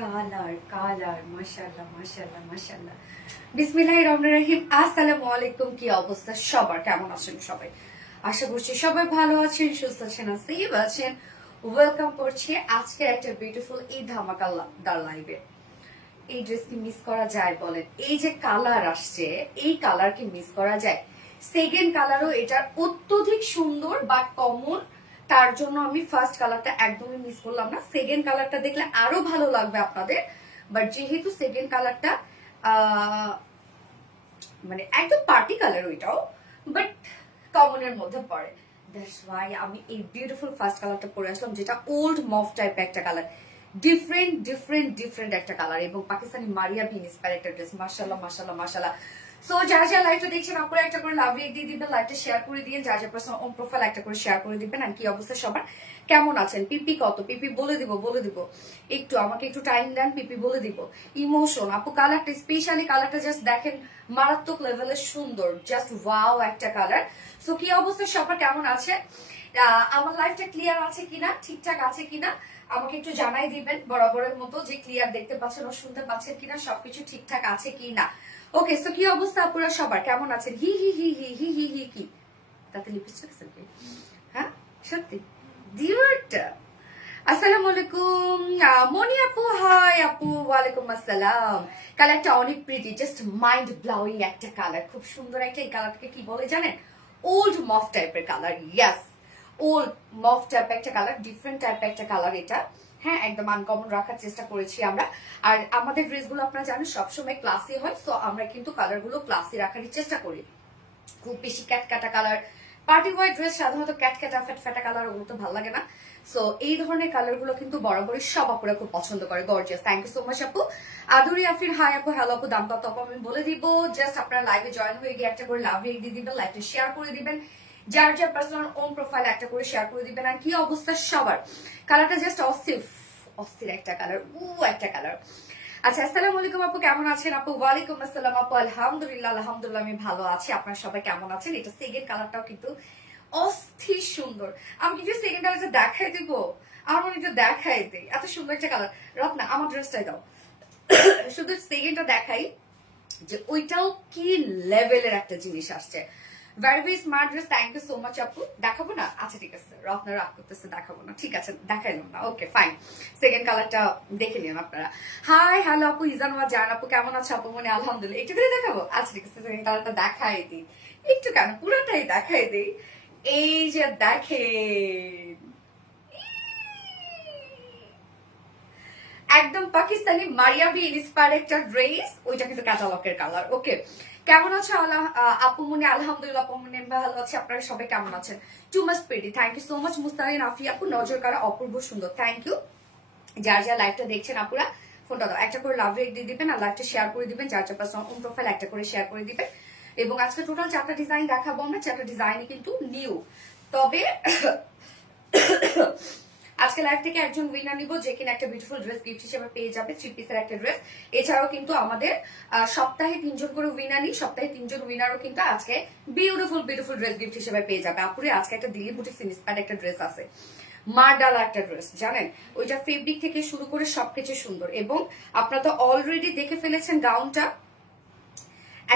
Colour colour মাশাআল্লাহ মাশাআল্লাহ মাশাআল্লাহ। বিসমিল্লাহির রহমানির রহিম। আসসালামু আলাইকুম। কি অবস্থা সবার, কেমন আছেন সবাই? আশা করছি সবাই ভালো আছেন, সুস্থ আছেন, সেফ আছেন। ওয়েলকাম করছি আজকে একটা বিউটিফুল এই ধামাকাদার লাইভে। এই ড্রেস কি মিস করা যায় বলেন? এই যে কালার আসছে, এই কালার কি মিস করা যায়? সেকেন্ড কালারও এটার অত্যধিক সুন্দর বাট কমন, তার জন্য আমি ফার্স্ট কালারটা একদমই মিস করলাম না। সেকেন্ড কালারটা দেখলে আরো ভালো লাগবে আপনাদের, বাট যেহেতু সেকেন্ড কালারটা মানে একদম পার্টি কালার ওইটাও, বাট কমনের মধ্যে পড়ে। দ্যাটস ওয়াই আমি এই বিউটিফুল ফার্স্ট কালারটা পরে আসলাম, যেটা ওল্ড মফ টাইপের একটা কালার, ডিফারেন্ট ডিফারেন্ট ডিফারেন্ট একটা কালার, এবং পাকিস্তানি মারিয়া বিন ইন্সপায়ার একটা ড্রেস। মাশাআল্লাহ মাশাআল্লাহ মাশাআল্লাহ। সো যারা যারা লাইভটা দেখছেন আপনারা একটা করে লাভ রেক দিয়ে দিবেন, লাইভটা শেয়ার করে দিয়ে যার যার পার্সোনাল ওন প্রোফাইল একটা করে শেয়ার করে দিবেন। আর কি অবস্থা সবার, কেমন আছেন? পিপি কত? পিপি বলে দিব একটু আমাকে একটু টাইম দেন, পিপি বলে দিব। ইমোশন আপু কালারটা, স্পেশালি কালারটা জাস্ট দেখেন, মারাত্মক লেভেলের সুন্দর, জাস্ট ওয়াও একটা কালার। সো কি অবস্থা সবার, কেমন আছে? আমার লাইফটা ক্লিয়ার আছে কিনা, ঠিকঠাক আছে কিনা আমাকে একটু জানাই দিবেন, বরাবরের মতো, যে ক্লিয়ার দেখতে পাচ্ছেন ও শুনতে পাচ্ছেন কিনা, সবকিছু ঠিকঠাক আছে কিনা। ওকে, সো কি অবস্থা আপুরা সবার, কেমন আছেন? হি হি হি হি হি হি হি কি তাতে লিপস্টিক আছে? হ্যাঁ সত্যি ডিওরটা। আসসালামু আলাইকুম মনি আপু। হাই আপু, ওয়ালাইকুম আসসালাম। কালারটা অনেক প্রিটি, জাস্ট মাইন্ড ব্লাউইং একটা কালার, খুব সুন্দর একটা। এই কালারটাকে কি বলে জানেন? ওল্ড মফ টাইপের কালার। ইয়াস, ওল্ড মফ টাইপের একটা কালার, ডিফারেন্ট টাইপের একটা কালার এটা। হ্যাঁ, একদম আনকমন রাখার চেষ্টা করেছি আমরা। আর আমাদের ড্রেসগুলো আপনারা জানেন সবসময় ক্লাসি হয়, সো আমরা কিন্তু কালারগুলো ক্লাসি রাখারই চেষ্টা করি। খুব বেশি ক্যাটকাটা কালার, পার্টি ওয়ার ড্রেস সাধারণত ক্যাটকাটা ফ্যাটা কালার, ওগুলো তো ভালো লাগে না। সো এই ধরনের কালার গুলো কিন্তু বরাবরই সব আপুরা খুব পছন্দ করে। Gorgeous, thank you so much আপু। আদুরি আফরিন হাই আপু, হ্যালো আপু। দাম কত আপু আমি বলে দিব, জাস্ট আপনারা লাইভে জয়েন হয়ে গিয়ে একটা করে লাভ রেক দিয়ে দিবেন, লাইভটা শেয়ার করে দিবেন, যার যার পার্সোনাল ওন প্রোফাইল একটা করে শেয়ার করে দিবেন। আর কি অবস্থা সবার, কালারটা জাস্ট অস্থির অস্থির একটা কালার, একটা কালার। আচ্ছা, আসসালামু আলাইকুম আপু, কেমন আছেন আপু? ওয়ালাইকুম আসসালাম আপু, আলহামদুলিল্লাহ আলহামদুলিল্লাহ আমি ভালো আছি। আপনারা সবাই কেমন আছেন? এটা সেকেন্ড কালারটাও কিন্তু অস্থির সুন্দর। আমি কিন্তু সেকেন্ড কালারটা দেখাই দিব, আমার মনে একটু দেখাই দিই, এত সুন্দর একটা কালার। রত্না আমার ড্রেসটাই দাও, শুধু সেকেন্ডটা দেখাই যে ওইটাও কি লেভেলের একটা জিনিস আসছে। Very very smart dress, thank you so much আপু। দেখাবো না? আচ্ছা ঠিক আছে, রত্না রাগ করতেছে, দেখাবো না, ঠিক আছে দেখাইলাম না। ওকে ফাইন, সেকেন্ড কালারটা দেখে নিন আপনারা। হাই হ্যালো আপু, ইজানুয়া জান আপু, কেমন আছে আপু? মনে আলহামদুলিল্লাহ। একটু করে দেখাবো? আচ্ছা ঠিক আছে, সেকেন্ড কালারটা দেখাই দিই, একটু কেন পুরোটাই দেখাই দিই। এই যে দেখেন, একদম পাকিস্তানি মারিয়াবি ইন্সপায়ার একটা ড্রেস, ওইটা কিন্তু ক্যাটালগের কালার। ওকে, কেমন আছো আপু মনে? আলহামদুলিল্লাহ আপু মনে ভালো আছে। আপনারা সবাই কেমন আছেন? Too much pretty, thank you so much. Mustarin Afi আপু, নজর কারা অপূর্ব সুন্দর, থ্যাংক ইউ। যার যার লাইভটা দেখছেন আপুরা ফোনটা দাও, একটা করে লাভ রেক দিয়ে দিবেন, আর লাইভটা শেয়ার করে দিবেন, যার যার পার্সোনাল ওন প্রোফাইল একটা করে শেয়ার করে দিবেন। এবং আজকে টোটাল 4টা ডিজাইন দেখাবো আমরা, 4টা ডিজাইনই কিন্তু নিউ। তবে আজকে লাইভ থেকে একজন উইনার নিব, যে কিনা একটা বিউটিফুল ড্রেস গিফট হিসেবে পেয়ে যাবে, 3 পিসের একটা ড্রেস। এছাড়াও কিন্তু আমাদের সপ্তাহে 3জন করে উইনার নিই, সপ্তাহে 3জন উইনারও কিন্তু আজকে বিউটিফুল বিউটিফুল ড্রেস গিফট হিসেবে পেয়ে যাবে। আপুরে আজকে একটা দিল্লি বুটিক্স ইন্সপায়ার্ড একটা ড্রেস আছে, মার্ডালা একটা ড্রেস, জানেন ওইটা ফেব্রিক থেকে শুরু করে সবকিছু সুন্দর। এবং আপনারা তো অলরেডি দেখে ফেলেছেন গাউনটা,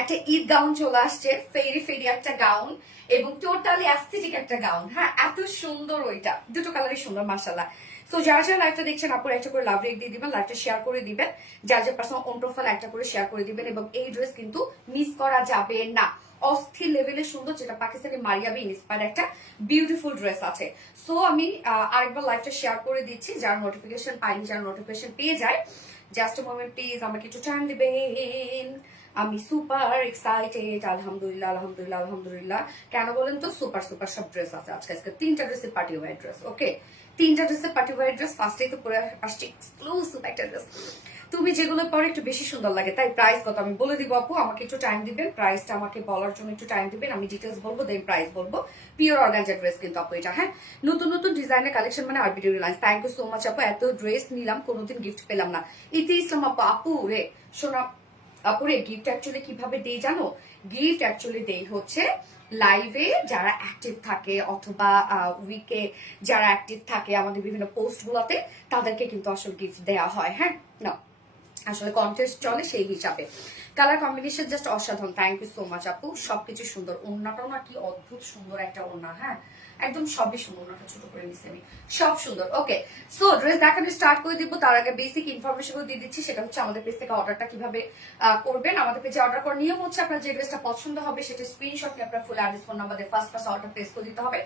একটা ঈদ গাউন চলে আসছে, ফেরি ফেরি একটা গাউন, এবং টোটালি অ্যাস্থেটিক একটা গাউন। হ্যাঁ, এত সুন্দর, ওইটা দুটো কালারই সুন্দর মাশাআল্লাহ। সো যারা যারা লাইভটা দেখছেন আপুর একটা করে লাভ রেক দিয়ে দিবেন, লাইভটা শেয়ার করে দিবেন, যার যার পার্সোনাল ওন প্রোফাইল একটা করে শেয়ার করে দিবেন। এবং এই ড্রেস কিন্তু মিস করা যাবে না, অস্থির লেভেলের সুন্দর, যেটা পাকিস্তানি মারিয়াবি ইন্সপায়ার একটা বিউটিফুল ড্রেস আছে। সো আমি আরেকবার লাইভটা শেয়ার করে দিচ্ছি, যারা নোটিফিকেশন পাইনি, যারা নোটিফিকেশন পেয়ে যায়, জাস্ট এ মোমেন্ট প্লিজ আমাকে একটু টাইম দিবেন। আমি সুপার এক্সাইটেড, আলহামদুলিল্লাহ আলহামদুলিল্লাহ আলহামদুলিল্লাহ। কেন বলেন তো? সুপার সুপার সব ড্রেস আছে আজকে। আজকে 3টা ড্রেসের পার্টি ওয়্যার ড্রেস। ওকে, 3টা ড্রেসের পার্টি ওয়্যার ড্রেস। ফার্স্টেই তো পরে আসছে এক্সক্লুসিভ একটা ড্রেস, তুমি যেগুলো পরে একটু বেশি সুন্দর লাগে। তাই প্রাইস কত আমি বলে দিব আপু, আমাকে একটু টাইম দিবেন, প্রাইসটা আমাকে বলার জন্য একটু টাইম দিবেন, আমি ডিটেলস বলবো, দেন প্রাইস বলবো। পিওর অর্গানজা ড্রেস কিন্তু আপু এটা। হ্যাঁ, নতুন নতুন ডিজাইনের কালেকশন মানে আরবিডিও লাইন্স। থ্যাংক ইউ সো মাচ আপু, এত ড্রেস নিলাম কোনোদিন গিফট পেলাম না। ইতি ইসলাম আপু, আপু রে শোনা আপুরে, গিফট অ্যাকচুয়ালি কিভাবে দেই জানো? গিফট অ্যাকচুয়ালি দেই হচ্ছে লাইভে যারা অ্যাক্টিভ থাকে অথবা উইকে যারা অ্যাক্টিভ থাকে আমাদের বিভিন্ন পোস্টগুলোতে তাদেরকে কিন্তু আসলে গিফট দেওয়া হয়। হ্যাঁ, না আসলে কন্টেস্ট চলে সেই হিসাবে। কালার কম্বিনেশন জাস্ট অসাধারণ। থ্যাংক ইউ সো মাচ আপু, সবকিছু সুন্দর। ওড়নাটাও না কি অদ্ভুত সুন্দর একটা ওড়না। হ্যাঁ, একদম সবই সুন্দর। ওড়নাটা ছোট করে নিচ্ছি আমি, সব সুন্দর। ওকে, সো ড্রেস দেখানো স্টার্ট করে দিব। তার আগে বেসিক ইনফরমেশন দিয়ে দিচ্ছি, সেটা হচ্ছে আমাদের পেজ থেকে অর্ডারটা কিভাবে করবেন। আমাদের পেজে অর্ডার করার নিয়ম হচ্ছে আপনার যে ড্রেসটা পছন্দ হবে সেটা স্ক্রিনশট নিয়ে আপনার ফুল address phone number first order place করে দিতে হবে।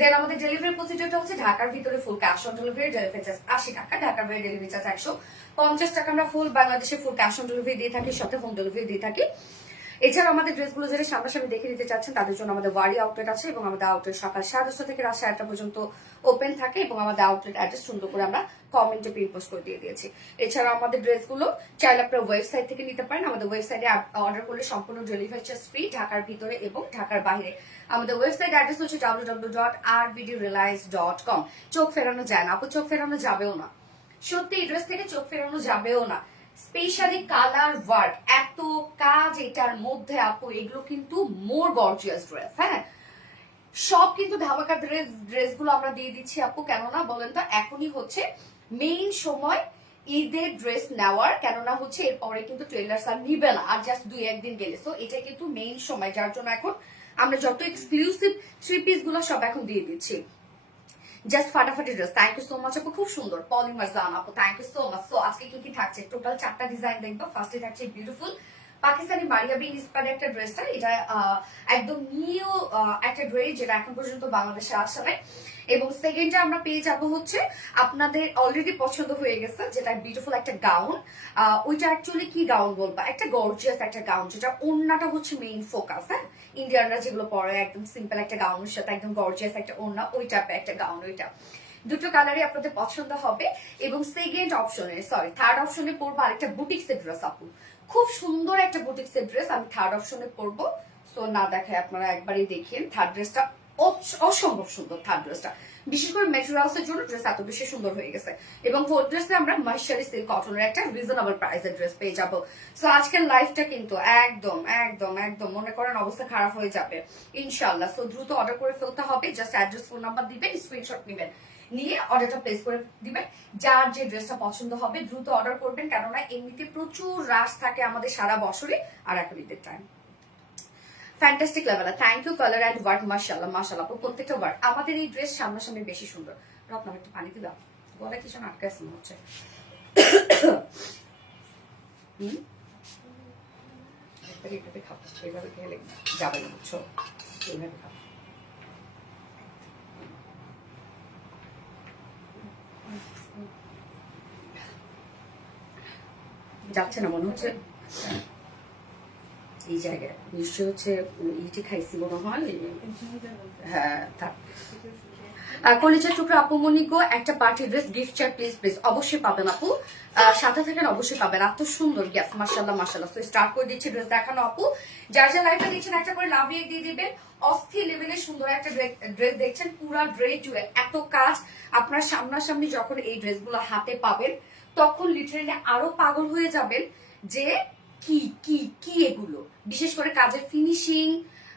দেন আমাদের ডেলিভারি প্রসিডিউরটা হচ্ছে ঢাকার ভিতরে full cash on delivery, delivery charge 80 টাকা, ঢাকার বাইরে ডেলিভারি চার্জ 150 টাকা। আমরা ফুল বাংলাদেশে ফুল ক্যাশ অন ডেলিভারি দিয়ে থাকি, সাথে হোম ডেলিভারি দিয়ে থাকি। এছাড়া আমাদের ড্রেসগুলো যারা সামনাসামনি দেখে নিতে চাচ্ছেন তাদের জন্য আমাদের ওয়ারি আউটলেট আছে, এবং আমাদের আউটলেট সকাল 10:30 থেকে রাত 1:30 পর্যন্ত ওপেন থাকে, এবং আমাদের আউটলেট অ্যাড্রেস সুন্দর করে আমরা কমেন্টে পিন পোস্ট করে দিয়ে দিয়েছি। এছাড়া আমাদের ড্রেসগুলো চাইলে আপনার ওয়েবসাইট থেকে নিতে পারেন। আমাদের ওয়েবসাইটে অর্ডার করলে সম্পূর্ণ ডেলিভারি চার্জ ফ্রি, ঢাকার ভিতরে এবং ঢাকার বাইরে। আমাদের ওয়েবসাইট অ্যাড্রেস হচ্ছে www.rbdreliance.com। চোখ ফেরানো যায় না আপু, চোখ ফেরানো যাবেও না, সত্যি এই ড্রেস থেকে চোখ ফেরানো যাবেও না। স্পেশালি কালার ওয়ার্ক, এত কাজ এটার মধ্যে আপু, এগুলো কিন্তু মোর গর্জিয়াস ড্রেস। হ্যাঁ, সব কিন্তু ধামাকা ড্রেসগুলো আমরা দিয়ে দিচ্ছি আপু। কেননা বলেন তো, এখনই হচ্ছে মেইন সময় ঈদের ড্রেস নেওয়ার, কেননা হচ্ছে এরপরে কিন্তু ট্রেলার্স আর নিবে না, আর জাস্ট 2-1 দিন গেলে। সো এটা কিন্তু মেইন সময়, যার জন্য এখন আমরা যত এক্সক্লুসিভ 3 পিস গুলো সব এখন দিয়ে দিচ্ছি। জাস্ট ফাটাফাটি dress. Thank you so much আপু, খুব সুন্দর। পলিমার জান আপু, thank you so much. So আজকে কি কি থাকছে, টোটাল 4টা ডিজাইন দেখবো। ফার্স্টে থাকছে বিউটিফুল পাকিস্তানি মারিয়া বিন ইন্সপায়ার্ড একটা ড্রেসটা। এটা একদম নিউ একটা ড্রেস, যেটা এখন পর্যন্ত বাংলাদেশে আসে নাই। এবং সেকেন্ডে আমরা পেয়ে যাবো হচ্ছে আপনাদের অলরেডি পছন্দ হয়ে গেছে, যেটা বিউটিফুল একটা গাউন। ওইটা অ্যাকচুয়ালি কি গাউন বলবা, একটা গর্জিয়াস একটা গাউন, যেটা ওড়নাটা হচ্ছে মেইন ফোকাস। হ্যাঁ, ইন্ডিয়ানরা যেগুলো পরে একদম সিম্পল একটা গাউনের সাথে একদম গর্জিয়াস একটা ওড়না, ওই টাইপের একটা গাউন। ওইটা দুটো কালারই আপনাদের পছন্দ হবে। এবং সেকেন্ড অপশনে, সরি থার্ড অপশনে পরবো আরেকটা বুটিক্সের ড্রেস আপু, খুব সুন্দর একটা বুটিক্সের ড্রেস আমি থার্ড অপশনে পরবো। সো না দেখায় আপনারা একবারই দেখেন, থার্ড ড্রেসটা অসম্ভব সুন্দর। থার্ড ড্রেসটা বিশেষ করে ম্যাটেরিয়ালস এর জন্য ড্রেস এত বেশি সুন্দর হয়ে গেছে। এবং ফোর্থ ড্রেসে আমরা মাইশারি সিল্ক কটনের একটা রিজনেবল প্রাইসের ড্রেস পেয়ে যাবো। সো আজকের লাইফটা কিন্তু একদম একদম একদম মনে করেন অবস্থা খারাপ হয়ে যাবে ইনশাআল্লাহ। সো দ্রুত অর্ডার করে ফেলতে হবে, জাস্ট অ্যাড্রেস ফোন নাম্বার দিবেন, স্ক্রিনশট নেবেন, নিয়ে অর্ডারটা প্লেস করে দিবেন। যার যে ড্রেসটা পছন্দ হবে দ্রুত অর্ডার করবেন, কেননা এমনিতে প্রচুর রাশ থাকে আমাদের সারা বছরে, আর এখন ঈদের time. Fantastic level, thank you. Colour and work মাশাআল্লাহ মাশাআল্লাহ, প্রত্যেকটা ওয়ার্ক। আমাদের এই ড্রেস সামনাসামনি বেশি সুন্দর। আপনার একটু পানি দিলাম, বলে কিছু আটকাইছে মনে হচ্ছে। এইভাবে খাবো, এইভাবে খেলে যাবে না, বুঝছো? এইভাবে খাবো। যাচ্ছে না মনে হচ্ছে, এই জায়গায় নিশ্চয় হচ্ছে ইটি খাইছি মনে হয়। হ্যাঁ, কলিজার টুকরা আপু মনিগো একটা পার্টি ড্রেস গিফট চার প্লিজ প্লিজ, অবশ্যই পাবেন আপু, সাথে থাকেন অবশ্যই পাবেন। এত সুন্দর গ্যাস, মাশাআল্লাহ মাশাআল্লাহ। তো স্টার্ট করে দিচ্ছি ড্রেস দেখানো আপু। যার যা লাইফটা দেখছেন একটা করে লাভ দিয়ে দিবেন। অস্থির লেভেলের সুন্দর একটা ড্রেস দেখছেন, পুরা ড্রেস জুড়ে এত কাজ। আপনার সামনাসামনি যখন এই ড্রেসগুলো হাতে পাবেন তখন লিটারেলি আরো পাগল হয়ে যাবেন যে কি কি কি এগুলো, বিশেষ করে কাজের ফিনিশিং,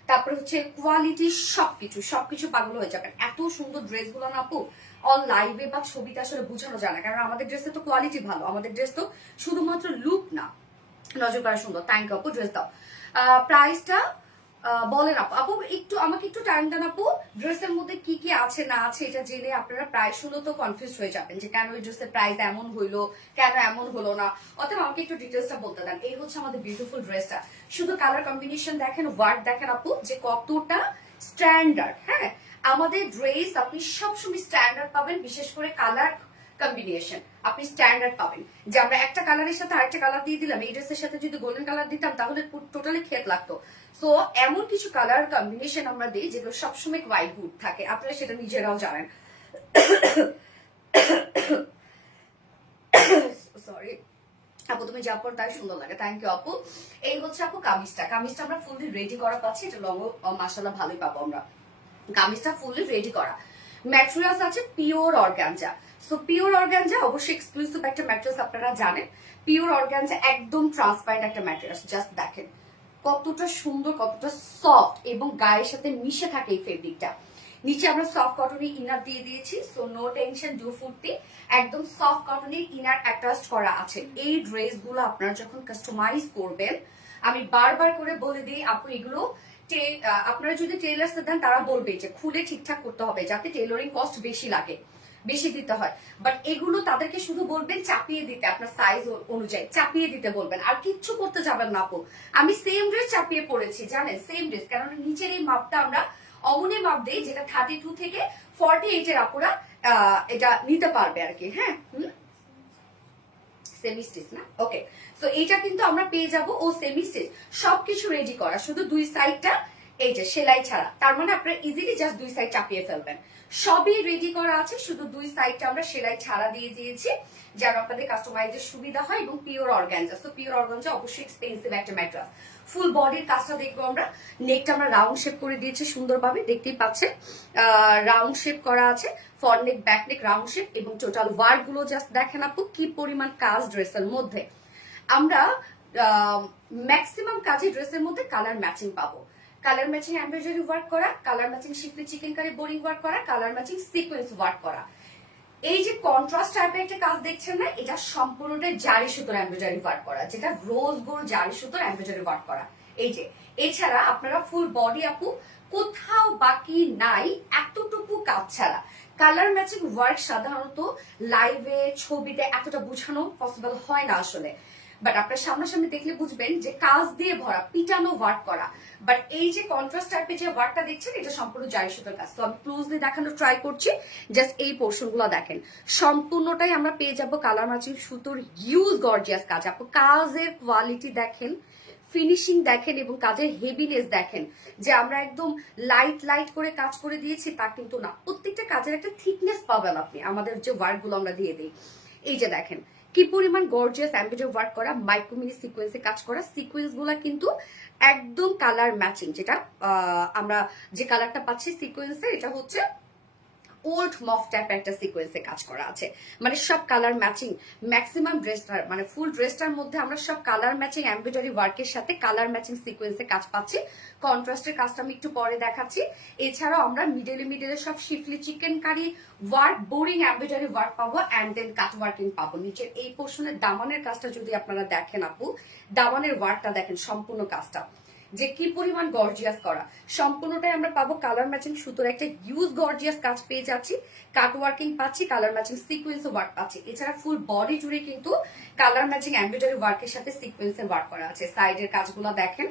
তারপরে হচ্ছে কোয়ালিটি, সবকিছু পাগল হয়ে যাবেন। এত সুন্দর ড্রেসগুলো না আপু, অন লাইভে বা ছবিতে আসলে বোঝানো যায় না, কারণ আমাদের ড্রেসে তো কোয়ালিটি ভালো। আমাদের ড্রেস তো শুধুমাত্র লুক না, নজর করা সুন্দর। থ্যাংক ইউ আপু, ড্রেস দাও। প্রাইসটা বলেন আপু, আপু একটু আমাকে একটু টাইম দেন আপু। ড্রেসের মধ্যে কি কি আছে না আছে এটা জেনে আপনারা প্রাইস শুনে তো কনফিউজ হয়ে যাবেন যে কেন এই ড্রেসের প্রাইস এমন হইলো, কেন এমন হলো না। অতএব আমাকে একটু ডিটেলসটা বলতে দেন। এই হচ্ছে আমাদের বিউটিফুল ড্রেসটা, শুধু কালার কম্বিনেশন দেখেন, ওয়ার্ক দেখেন আপু যে কতটা স্ট্যান্ডার্ড। হ্যাঁ, আমাদের ড্রেস আপনি সবসময় স্ট্যান্ডার্ড পাবেন, বিশেষ করে কালার কম্বিনেশন আপনি স্ট্যান্ডার্ড পাবেন। যে আমরা একটা কালারের সাথে আরেকটা কালার দিয়ে দিলাম, এই ড্রেসের সাথে যদি গোল্ডেন কালার দিতাম তাহলে টোটালি খেত লাগতো। সো এমন কিছু কালার কম্বিনেশন আমরা দিই যেগুলো সবসময় হোয়াইট গুড থাকে, আপনারা সেটা নিজেরাও জানেন। সরি আপু, তুমি যা পর তাই সুন্দর লাগে, থ্যাংক ইউ আপু। এই হচ্ছে আপু কামিজটা আমরা ফুললি রেডি করা পাচ্ছি। এটা লং মাশাআল্লাহ ভালোই পাবো আমরা। কামিজটা ফুললি রেডি করা, ম্যাটেরিয়ালস আছে pure organza. So pure organza অবশ্যই এক্সক্লুসিভ একটা ম্যাটেরিয়ালস, আপনারা জানেন। পিওর অর্গানজা একদম ট্রান্সপারেন্ট একটা ম্যাটেরিয়ালস, জাস্ট দেখেন কতটা সুন্দর, কতটা সফট এবং গায়ের সাথে মিশে থাকে এই ফেব্রিকটা। নিচে আমরা সফট কটনের ইনার দিয়ে দিয়েছি, সো নো টেনশন, ডু ফুর্তি। একদম সফট কটনের ইনার অ্যাটাচ করা আছে। এই ড্রেসগুলো আপনারা যখন কাস্টমাইজ করবেন, আমি বারবার করে বলে দিই আপু, এগুলো আপনারা যদি টেলার্সে দেন তারা বলবে যে খুলে ঠিকঠাক করতে হবে, যাতে টেলরিং কস্ট বেশি লাগে, বেশি দিতে হয়। বাট এগুলো তাদেরকে শুধু বলবেন চাপিয়ে দিতে, আপনার সাইজ অনুযায়ী চাপিয়ে দিতে বলবেন, আর কিচ্ছু করতে যাবেন না আপু। আমি সেম ড্রেস চাপিয়ে পড়েছি, জানেন, সেম ড্রেস, কারণ নিচের এই মাপটা আমরা অমনে মাপ দেই, যেটা 32 থেকে 48 এর আপুরা এটা নিতে পারবে আর কি। হ্যাঁ, সেমি স্টিচ না, ওকে। সো এটা কিন্তু আমরা পেয়ে যাব ও সেমি স্টিচ, সবকিছু রেডি করা, শুধু দুই সাইডটা এই যে সেলাই ছাড়া। তার মানে আপনারা ইজিলি জাস্ট দুই সাইড চাপিয়ে ফেলবেন। সবই রেডি করা আছে, শুধু দুই সাইডটা আমরা সেলাই ছাড়া দিয়ে দিয়েছি, যেন আপনাদের কাস্টমাইজের সুবিধা হয়। এবং pure organza, so pure organza অবশ্যই এক্সপেন্সিভ একটা ম্যাটেরিয়াল। ফুল বডির কাজটা দেখবো আমরা। নেকটা আমরা রাউন্ড শেপ করে দিয়েছি সুন্দরভাবে, দেখতেই পাচ্ছেন রাউন্ড শেপ করা আছে, ফ্রন্ট নেক, ব্যাক নেক রাউন্ড শেপ, এবং টোটাল ওয়ার্ক গুলো জাস্ট দেখেন আপু কি পরিমাণ কাজ ড্রেসের মধ্যে। আমরা ম্যাক্সিমাম কাজে ড্রেসের মধ্যে কালার ম্যাচিং পাবো। কালার ম্যাচিং এমব্রয়ডারি ওয়ার্ক করা, colour matching শিফলি chikankari boring work করা, কালার ম্যাচিং সিকোয়েন্স ওয়ার্ক করা। এই যে কন্ট্রাস্ট টাইপের একটা কাজ দেখছেন না, এটা সম্পূর্ণটা জারি সুতোর এমব্রয়ডারি ওয়ার্ক করা, যেটা রোজ গোল্ড জারি সুতোর এমব্রয়ডারি ওয়ার্ক করা। এই যে এছাড়া আপনারা ফুল বডি আপু কোথাও বাকি নাই এতটুকু কাজ ছাড়া। কালার ম্যাচিং ওয়ার্ক সাধারণত লাইভে ছবিতে এতটা বোঝানো পসিবল হয় না আসলে, বাট আপনার সামনাসামনি দেখলে বুঝবেন যে কাজ দিয়ে ভরা, পিটানো ওয়ার্ক করা। বাট এই যে কন্ট্রাস্ট টাইপের যে ওয়ার্কটা দেখছেন, এটা সম্পূর্ণ জারি সুতোর কাজ। তো আমি ক্লোজলি দেখানোর ট্রাই করছি, জাস্ট এই পোর্শন গুলো দেখেন, সম্পূর্ণটাই আমরা পেয়ে যাব কালার ম্যাচিং সুতোর হিউজ গর্জিয়াস কাজ। আপু কাজের কোয়ালিটি দেখেন, ফিনিশিং দেখেন, এবং কাজের হেভিনেস দেখেন, যে আমরা একদম লাইট লাইট করে কাজ করে দিয়েছি তা কিন্তু না। প্রত্যেকটা কাজের একটা থিকনেস পাবেন আপনি আমাদের যে ওয়ার্ক গুলো আমরা দিয়ে দিই। এই যে দেখেন কি পরিমাণ গর্জিয়াস এমব্রয়ডারি ওয়ার্ক করা, মাইক্রো মিনি সিকোয়েন্সে কাজ করা। সিকোয়েন্স গুলা কিন্তু একদম কালার ম্যাচিং, যেটা আমরা যে কালারটা পাচ্ছি সিকোয়েন্সে, এটা হচ্ছে ওল্ড মফ টাইপের একটা সিকোয়েন্সে কাজ করা আছে। মানে সব কালার ম্যাচিং, ম্যাক্সিমাম ড্রেসটার মানে ফুল ড্রেসটার মধ্যে আমরা সব কালার ম্যাচিং এমব্রয়ডারি ওয়ার্কের সাথে কালার ম্যাচিং সিকোয়েন্সে কাজ পাচ্ছি। কন্ট্রাস্টের কাজটা আমি একটু পরে দেখাচ্ছি। এছাড়াও আমরা মিডলে সব schiffli chikankari work, boring embroidery work পাবো, অ্যান্ড দেন কাট ওয়ার্কিং পাবো। নিচের এই পোর্শনের দামানের কাজটা যদি আপনারা দেখেন আপু, দামানের ওয়ার্কটা দেখেন, সম্পূর্ণ কাজটা যে কি পরিমাণ গর্জিয়াস করা। সম্পূর্ণটাই আমরা পাবো কালার ম্যাচিং সুতোর একটা হিউজ গর্জিয়াস কাজ পেয়ে যাচ্ছি, কাট ওয়ার্কিং পাচ্ছি, কালার ম্যাচিং সিকোয়েন্স ওয়ার্ক পাচ্ছি। এছাড়া ফুল বডি জুড়ে কিন্তু কালার ম্যাচিং এমব্রয়ডারি ওয়ার্কের সাথে সিকোয়েন্সের ওয়ার্ক করা আছে। সাইডের কাজগুলো দেখেন,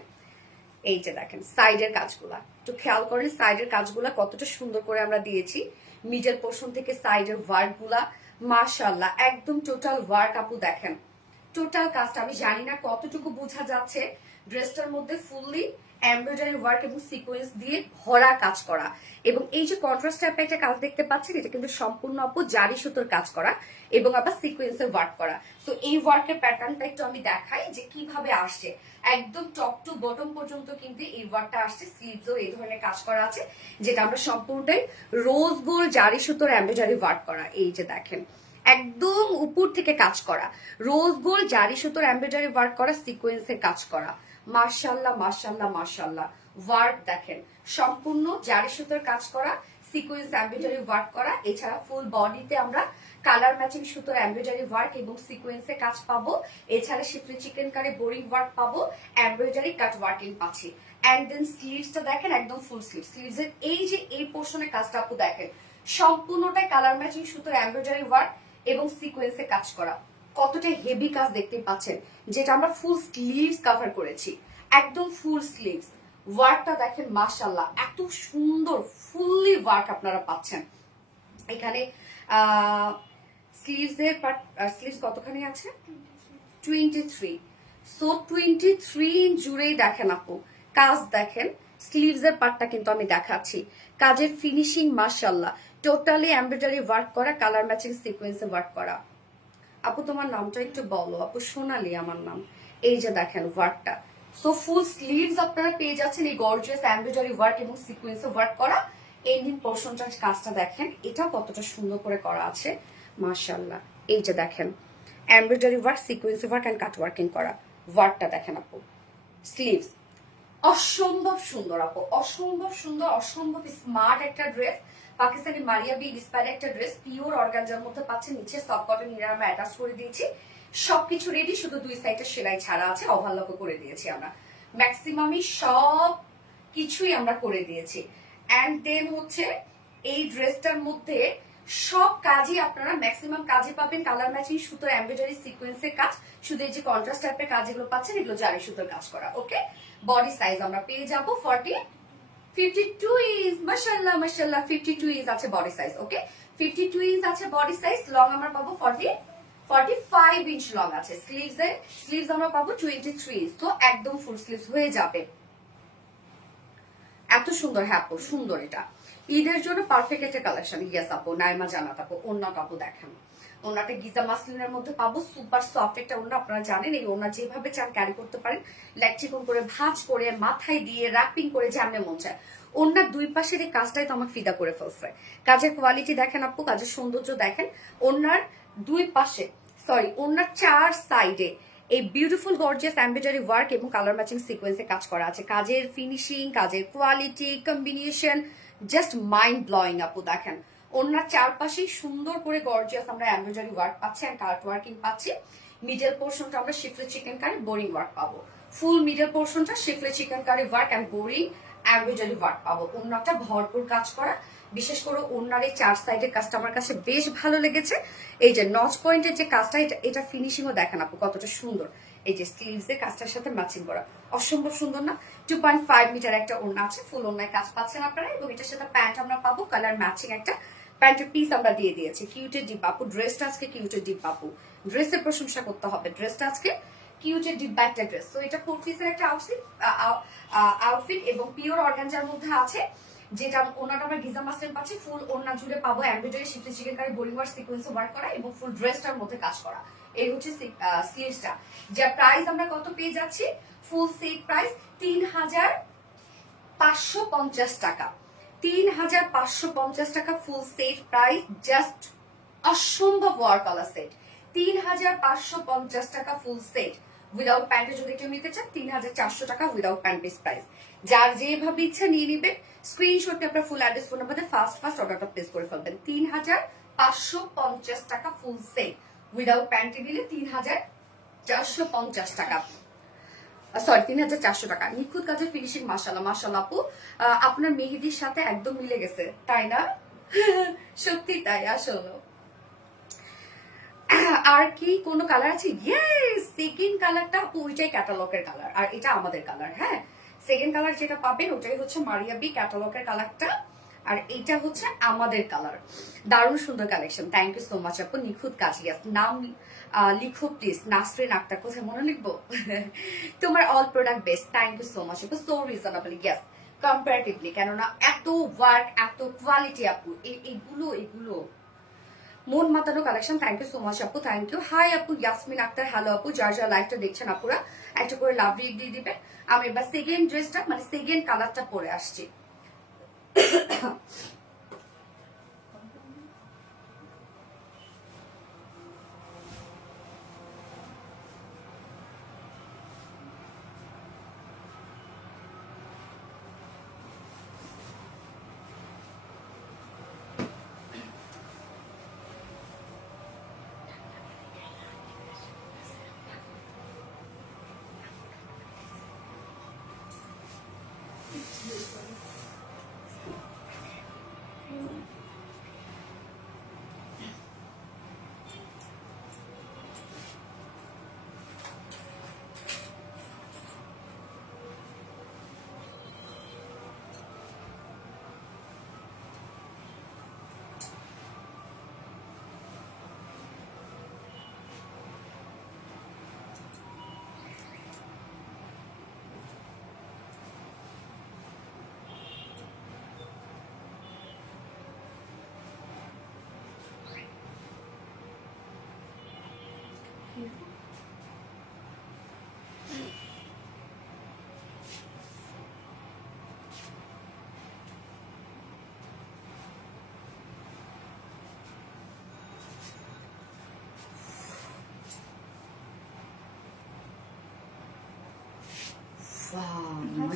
এই যে দেখেন সাইডের কাজগুলা, একটু খেয়াল করেন সাইডের কাজগুলা কতটা সুন্দর করে আমরা দিয়েছি। মিডল পোর্শন থেকে সাইডের ওয়ার্ক গুলা মাশাআল্লাহ একদম টোটাল ওয়ার্ক আপু দেখেন, টোটাল কাজটা আমি জানি না কতটুকু বোঝা যাচ্ছে। ড্রেসটার মধ্যে ফুললি এমব্রয়ডারি ওয়ার্ক এবং সিকোয়েন্স দিয়ে ভরা কাজ করা, এবং এই যে কন্ট্রাস্ট টাইপের একটা কাজ দেখতে পাচ্ছেন, এটা কিন্তু সম্পূর্ণ আপু জারি সুতোর কাজ করা এবং আবার সিকোয়েন্সের ওয়ার্ক করা। তো এই ওয়ার্কের প্যাটার্নটা একটু আমি দেখাই যে কিভাবে আসছে, একদম টপ টু বটম পর্যন্ত কিন্তু এই ওয়ার্কটা আসছে। স্লিভসও এই ধরনের কাজ করা আছে, যেটা আমরা সম্পূর্ণটাই রোজ গোল্ড জারি সুতোর এমব্রয়ডারি ওয়ার্ক করা। এই যে দেখেন একদম উপর থেকে কাজ করা, রোজ গোল্ড জারি সুতোর এমব্রয়ডারি ওয়ার্ক করা, সিকোয়েন্সের কাজ করা। মাশাআল্লাহ মাশাআল্লাহ মাশাআল্লাহ, ওয়ার্ক দেখেন সম্পূর্ণ জারি সুতোর কাজ করা, সিকোয়েন্স এমব্রয়ডারি ওয়ার্ক করা। এছাড়া ফুল বডিতে আমরা কালার ম্যাচিং সুতোর এমব্রয়ডারি ওয়ার্ক এবং সিকোয়েন্সে কাজ পাবো। এছাড়া শিফলি চিকেন কারি বোরিং ওয়ার্ক পাবো, এমব্রয়ডারি কাট ওয়ার্কিং পাচ্ছি। এন্ড দেন স্লিভসটা দেখেন একদম ফুল স্লিভ, স্লিভসের এই যে এই পোর্শনের কাজটা আপু দেখেন, সম্পূর্ণটাই কালার ম্যাচিং সুতোর এমব্রয়ডারি ওয়ার্ক এবং সিকোয়েন্সে কাজ করা। কতটা হেভি কাজ দেখতে পাচ্ছেন, যেটা আমরা ফুল স্লিভস কভার করেছি, একদম ফুল স্লিভস। ওয়ার্কটা দেখেন মাশাআল্লাহ এত সুন্দর ফুললি ওয়ার্ক আপনারা পাচ্ছেন এখানে। স্লিভসের পার্ট, স্লিভস কতখানি আছে 23, সো 23 জুড়েই দেখেন আপু কাজ দেখেন। স্লিভসের পার্টটা কিন্তু আমি দেখাচ্ছি, কাজের ফিনিশিং মাশাআল্লাহ টোটালি এমব্রয়ডারি ওয়ার্ক করা, কালার ম্যাচিং সিকোয়েন্সে ওয়ার্ক করা। আপু তোমার নামটা একটু বলো। আপু সোনালি আমার নাম। এই যে দেখেন ওয়ার্কটা, সো ফুল স্লিভস আপনারা পেয়ে যাচ্ছেন এই গর্জিয়াস এমব্রয়ডারি ওয়ার্ক এবং সিকোয়েন্সে ওয়ার্ক করা। এন্ডিং পোর্শনটার কাজটা দেখেন, এটা কতটা সুন্দর করে করা আছে মাশাআল্লাহ। এই যে দেখেন এমব্রয়ডারি ওয়ার্ক, সিকোয়েন্সে ওয়ার্ক এন্ড কাট ওয়ার্কিং করা, ওয়ার্কটা দেখেন আপু। স্লিভস অসম্ভব সুন্দর আপু, অসম্ভব সুন্দর, অসম্ভব স্মার্ট একটা ড্রেস। পাকিস্তানি মারিয়া বি ইন্সপায়ার্ড একটা ড্রেস, পিওর অর্গানজার মধ্যে পাচ্ছেন, নিচে সফট কটন নিয়ে আমরা অ্যাটাচ করে দিয়েছি, সবকিছু রেডি, শুধু দুই সাইডে সেলাই ছাড়া আছে, ওভারলক করে দিয়েছি আমরা, ম্যাক্সিমামই সব কিছুই আমরা করে দিয়েছি। অ্যান্ড দেন হচ্ছে এই ড্রেসটার মধ্যে সব কাজই আপনারা ম্যাক্সিমাম কাজে পাবেন কালার ম্যাচিং সুতো এমব্রয়ডারি সিকোয়েন্সের কাজ, শুধু এই যে কন্ট্রাস্ট টাইপের কাজ যেগুলো পাচ্ছেন এগুলো জারি সুতোর কাজ করা। ওকে, বডি সাইজ আমরা পেয়ে যাব 52 ইঞ্চ, মাশাআল্লাহ মাশাআল্লাহ 52 ইঞ্চ আছে বডি সাইজ। ওকে, 52 ইঞ্চ আছে বডি সাইজ। লং আমরা পাবো 45 ইঞ্চ লং আছে। স্লিভস আমরা পাবো 23 ইঞ্চ, তো একদম ফুল স্লিভস হয়ে যাবে। এত সুন্দর, হ্যাঁ আপু সুন্দর, এটা ঈদের জন্য পারফেক্ট একটা কালেকশন। ইয়েস আপু, নাইমা জানাত আপু, ওন্নাটা আপু দেখেন, ওনাটা গিজা মাসলিনের মধ্যে পাবো, সুপার সফট একটা ওন্না। আপনারা জানেন এই ওন্না যেভাবে চান ক্যারি করতে পারেন, লেগ চিকন করে ভাঁজ করে মাথায় দিয়ে র্যাপিং করে যেমন মন চায়। ওন্নার দুই পাশের এই কাজটাই তো আমার ফিদা করে ফেলছে। কাজের কোয়ালিটি দেখেন আপু, কাজের সৌন্দর্য দেখেন। ওন্নার দুই পাশে, সরি ওন্নার চার সাইডে এই বিউটিফুল গর্জিয়াস এমব্রয়ডারি ওয়ার্ক এবং কালার ম্যাচিং সিকোয়েন্সে কাজ করা আছে। কাজের ফিনিশিং, কাজের quality, combination just mind blowing আপু দেখেন। ওনার চারপাশেই সুন্দর করে গর্জিয়াস আমরা এমব্রয়ডারি ওয়ার্ক পাচ্ছি এন্ড কার্ট ওয়ার্কিং পাচ্ছি। মিডল পোর্শনটা আমরা schiffli chikankari boring work পাবো। ফুল মিডল পোর্শনটা schiffli chikankari work and boring embroidery work পাবো। ওনাটা ভরপুর কাজ করা, বিশেষ করে ওনার এই চার সাইডের কাজটা আমার কাছে বেশ ভালো লেগেছে। এই যে নচ পয়েন্টের যে কাজটা, এটা ফিনিশিংও দেখেন আপু কতটা সুন্দর। এই যে স্লিভস এর কাজটার সাথে ম্যাচিং করা, অসম্ভব সুন্দর না? 2.5 মিটার একটা ওড়না আছে, ফুল ওড়নায় কাজ পাচ্ছেন আপনারা, এবং এটার সাথে প্যান্ট আমরা পাবো কালার ম্যাচিং একটা প্যান্টের পিস আমরা দিয়ে দিয়েছি। কিউটের ডিপ আপু, ড্রেসটা আজকে কিউটের ডিপ আপু, ড্রেসের প্রশংসা করতে হবে, ড্রেসটা আজকে কিউটের ডিপ একটা ড্রেস। তো এটা 4 পিসের একটা আউটফিট এবং পিওর অর্গানজার মধ্যে আছে, যেটা ওনাটা আমরা গিজা মাসলিন পাচ্ছি। ফুল ওড়না জুড়ে পাবো এমব্রয়ডারি শিফটে chikankari boring work sequence work করা এবং ফুল ড্রেসটার মধ্যে কাজ করা। এই হচ্ছে স্লিভসটা, যার প্রাইস আমরা কত পেয়ে যাচ্ছি? ফুল সেট প্রাইস ৩,৫৫০ টাকা। ৩,৫৫০ টাকা ফুল সেট প্রাইস, জাস্ট অসম্ভব ওয়ার্কওয়ালা সেট। ৩,৫৫০ টাকা ফুল সেট উইদাউট প্যান্টে যদি কেউ নিতে চান ৩,৪০০ টাকা উইদাউট প্যান্ট পিস প্রাইস। যার যেভাবে ইচ্ছা নিয়ে নিবেন, স্ক্রিনশট আপনার ফুল অ্যাড্রেস ফোন নাম্বারে ফার্স্ট অর্ডারটা প্লেস করে ফেলবেন। ৩,৫৫০ টাকা ফুল সেট উইদাউট প্যান্টে নিলে ৩,৪৫০ টাকা, সরি ৩,৪০০ টাকা। নিখুঁত কাজের ফিনিশিং, মাশাআল্লাহ মাশাআল্লাহ আপু, আপনার মেহেদির সাথে একদম মিলে গেছে, তাই না? সত্যি তাই আসলে। আর কি কোনো কালার আছে? ইয়েস, সেকেন্ড কালারটা আপু ওইটাই ক্যাটালগের কালার, আর এটা আমাদের কালার। হ্যাঁ, সেকেন্ড কালার যেটা পাবেন ওটাই হচ্ছে মারিয়া বি ক্যাটালগের কালারটা, আর এটা হচ্ছে আমাদের কালার। দারুণ সুন্দর collection, thank you so much আপু। নিখুঁত কাজ, ইয়াস। নাম লিখো প্লিজ, নাসরিন আক্তার। কোথায় মনে লিখবো? তোমার all product best, thank you so much আপু, সো রিজনেবল, ইয়াস কম্পারেটিভলি, কেননা এত ওয়ার্ক এত কোয়ালিটি আপু, এগুলো মন মাতানো collection. Thank you so much আপু, থ্যাংক ইউ। হাই আপু ইয়াসমিন আক্তার, হ্যালো আপু। যার যার লাইভটা দেখছেন আপুরা একটা করে লাভ রিক দিয়ে দিবেন। আমি এবার সেকেন্ড ড্রেসটা মানে সেকেন্ড কালারটা পরে আসছি।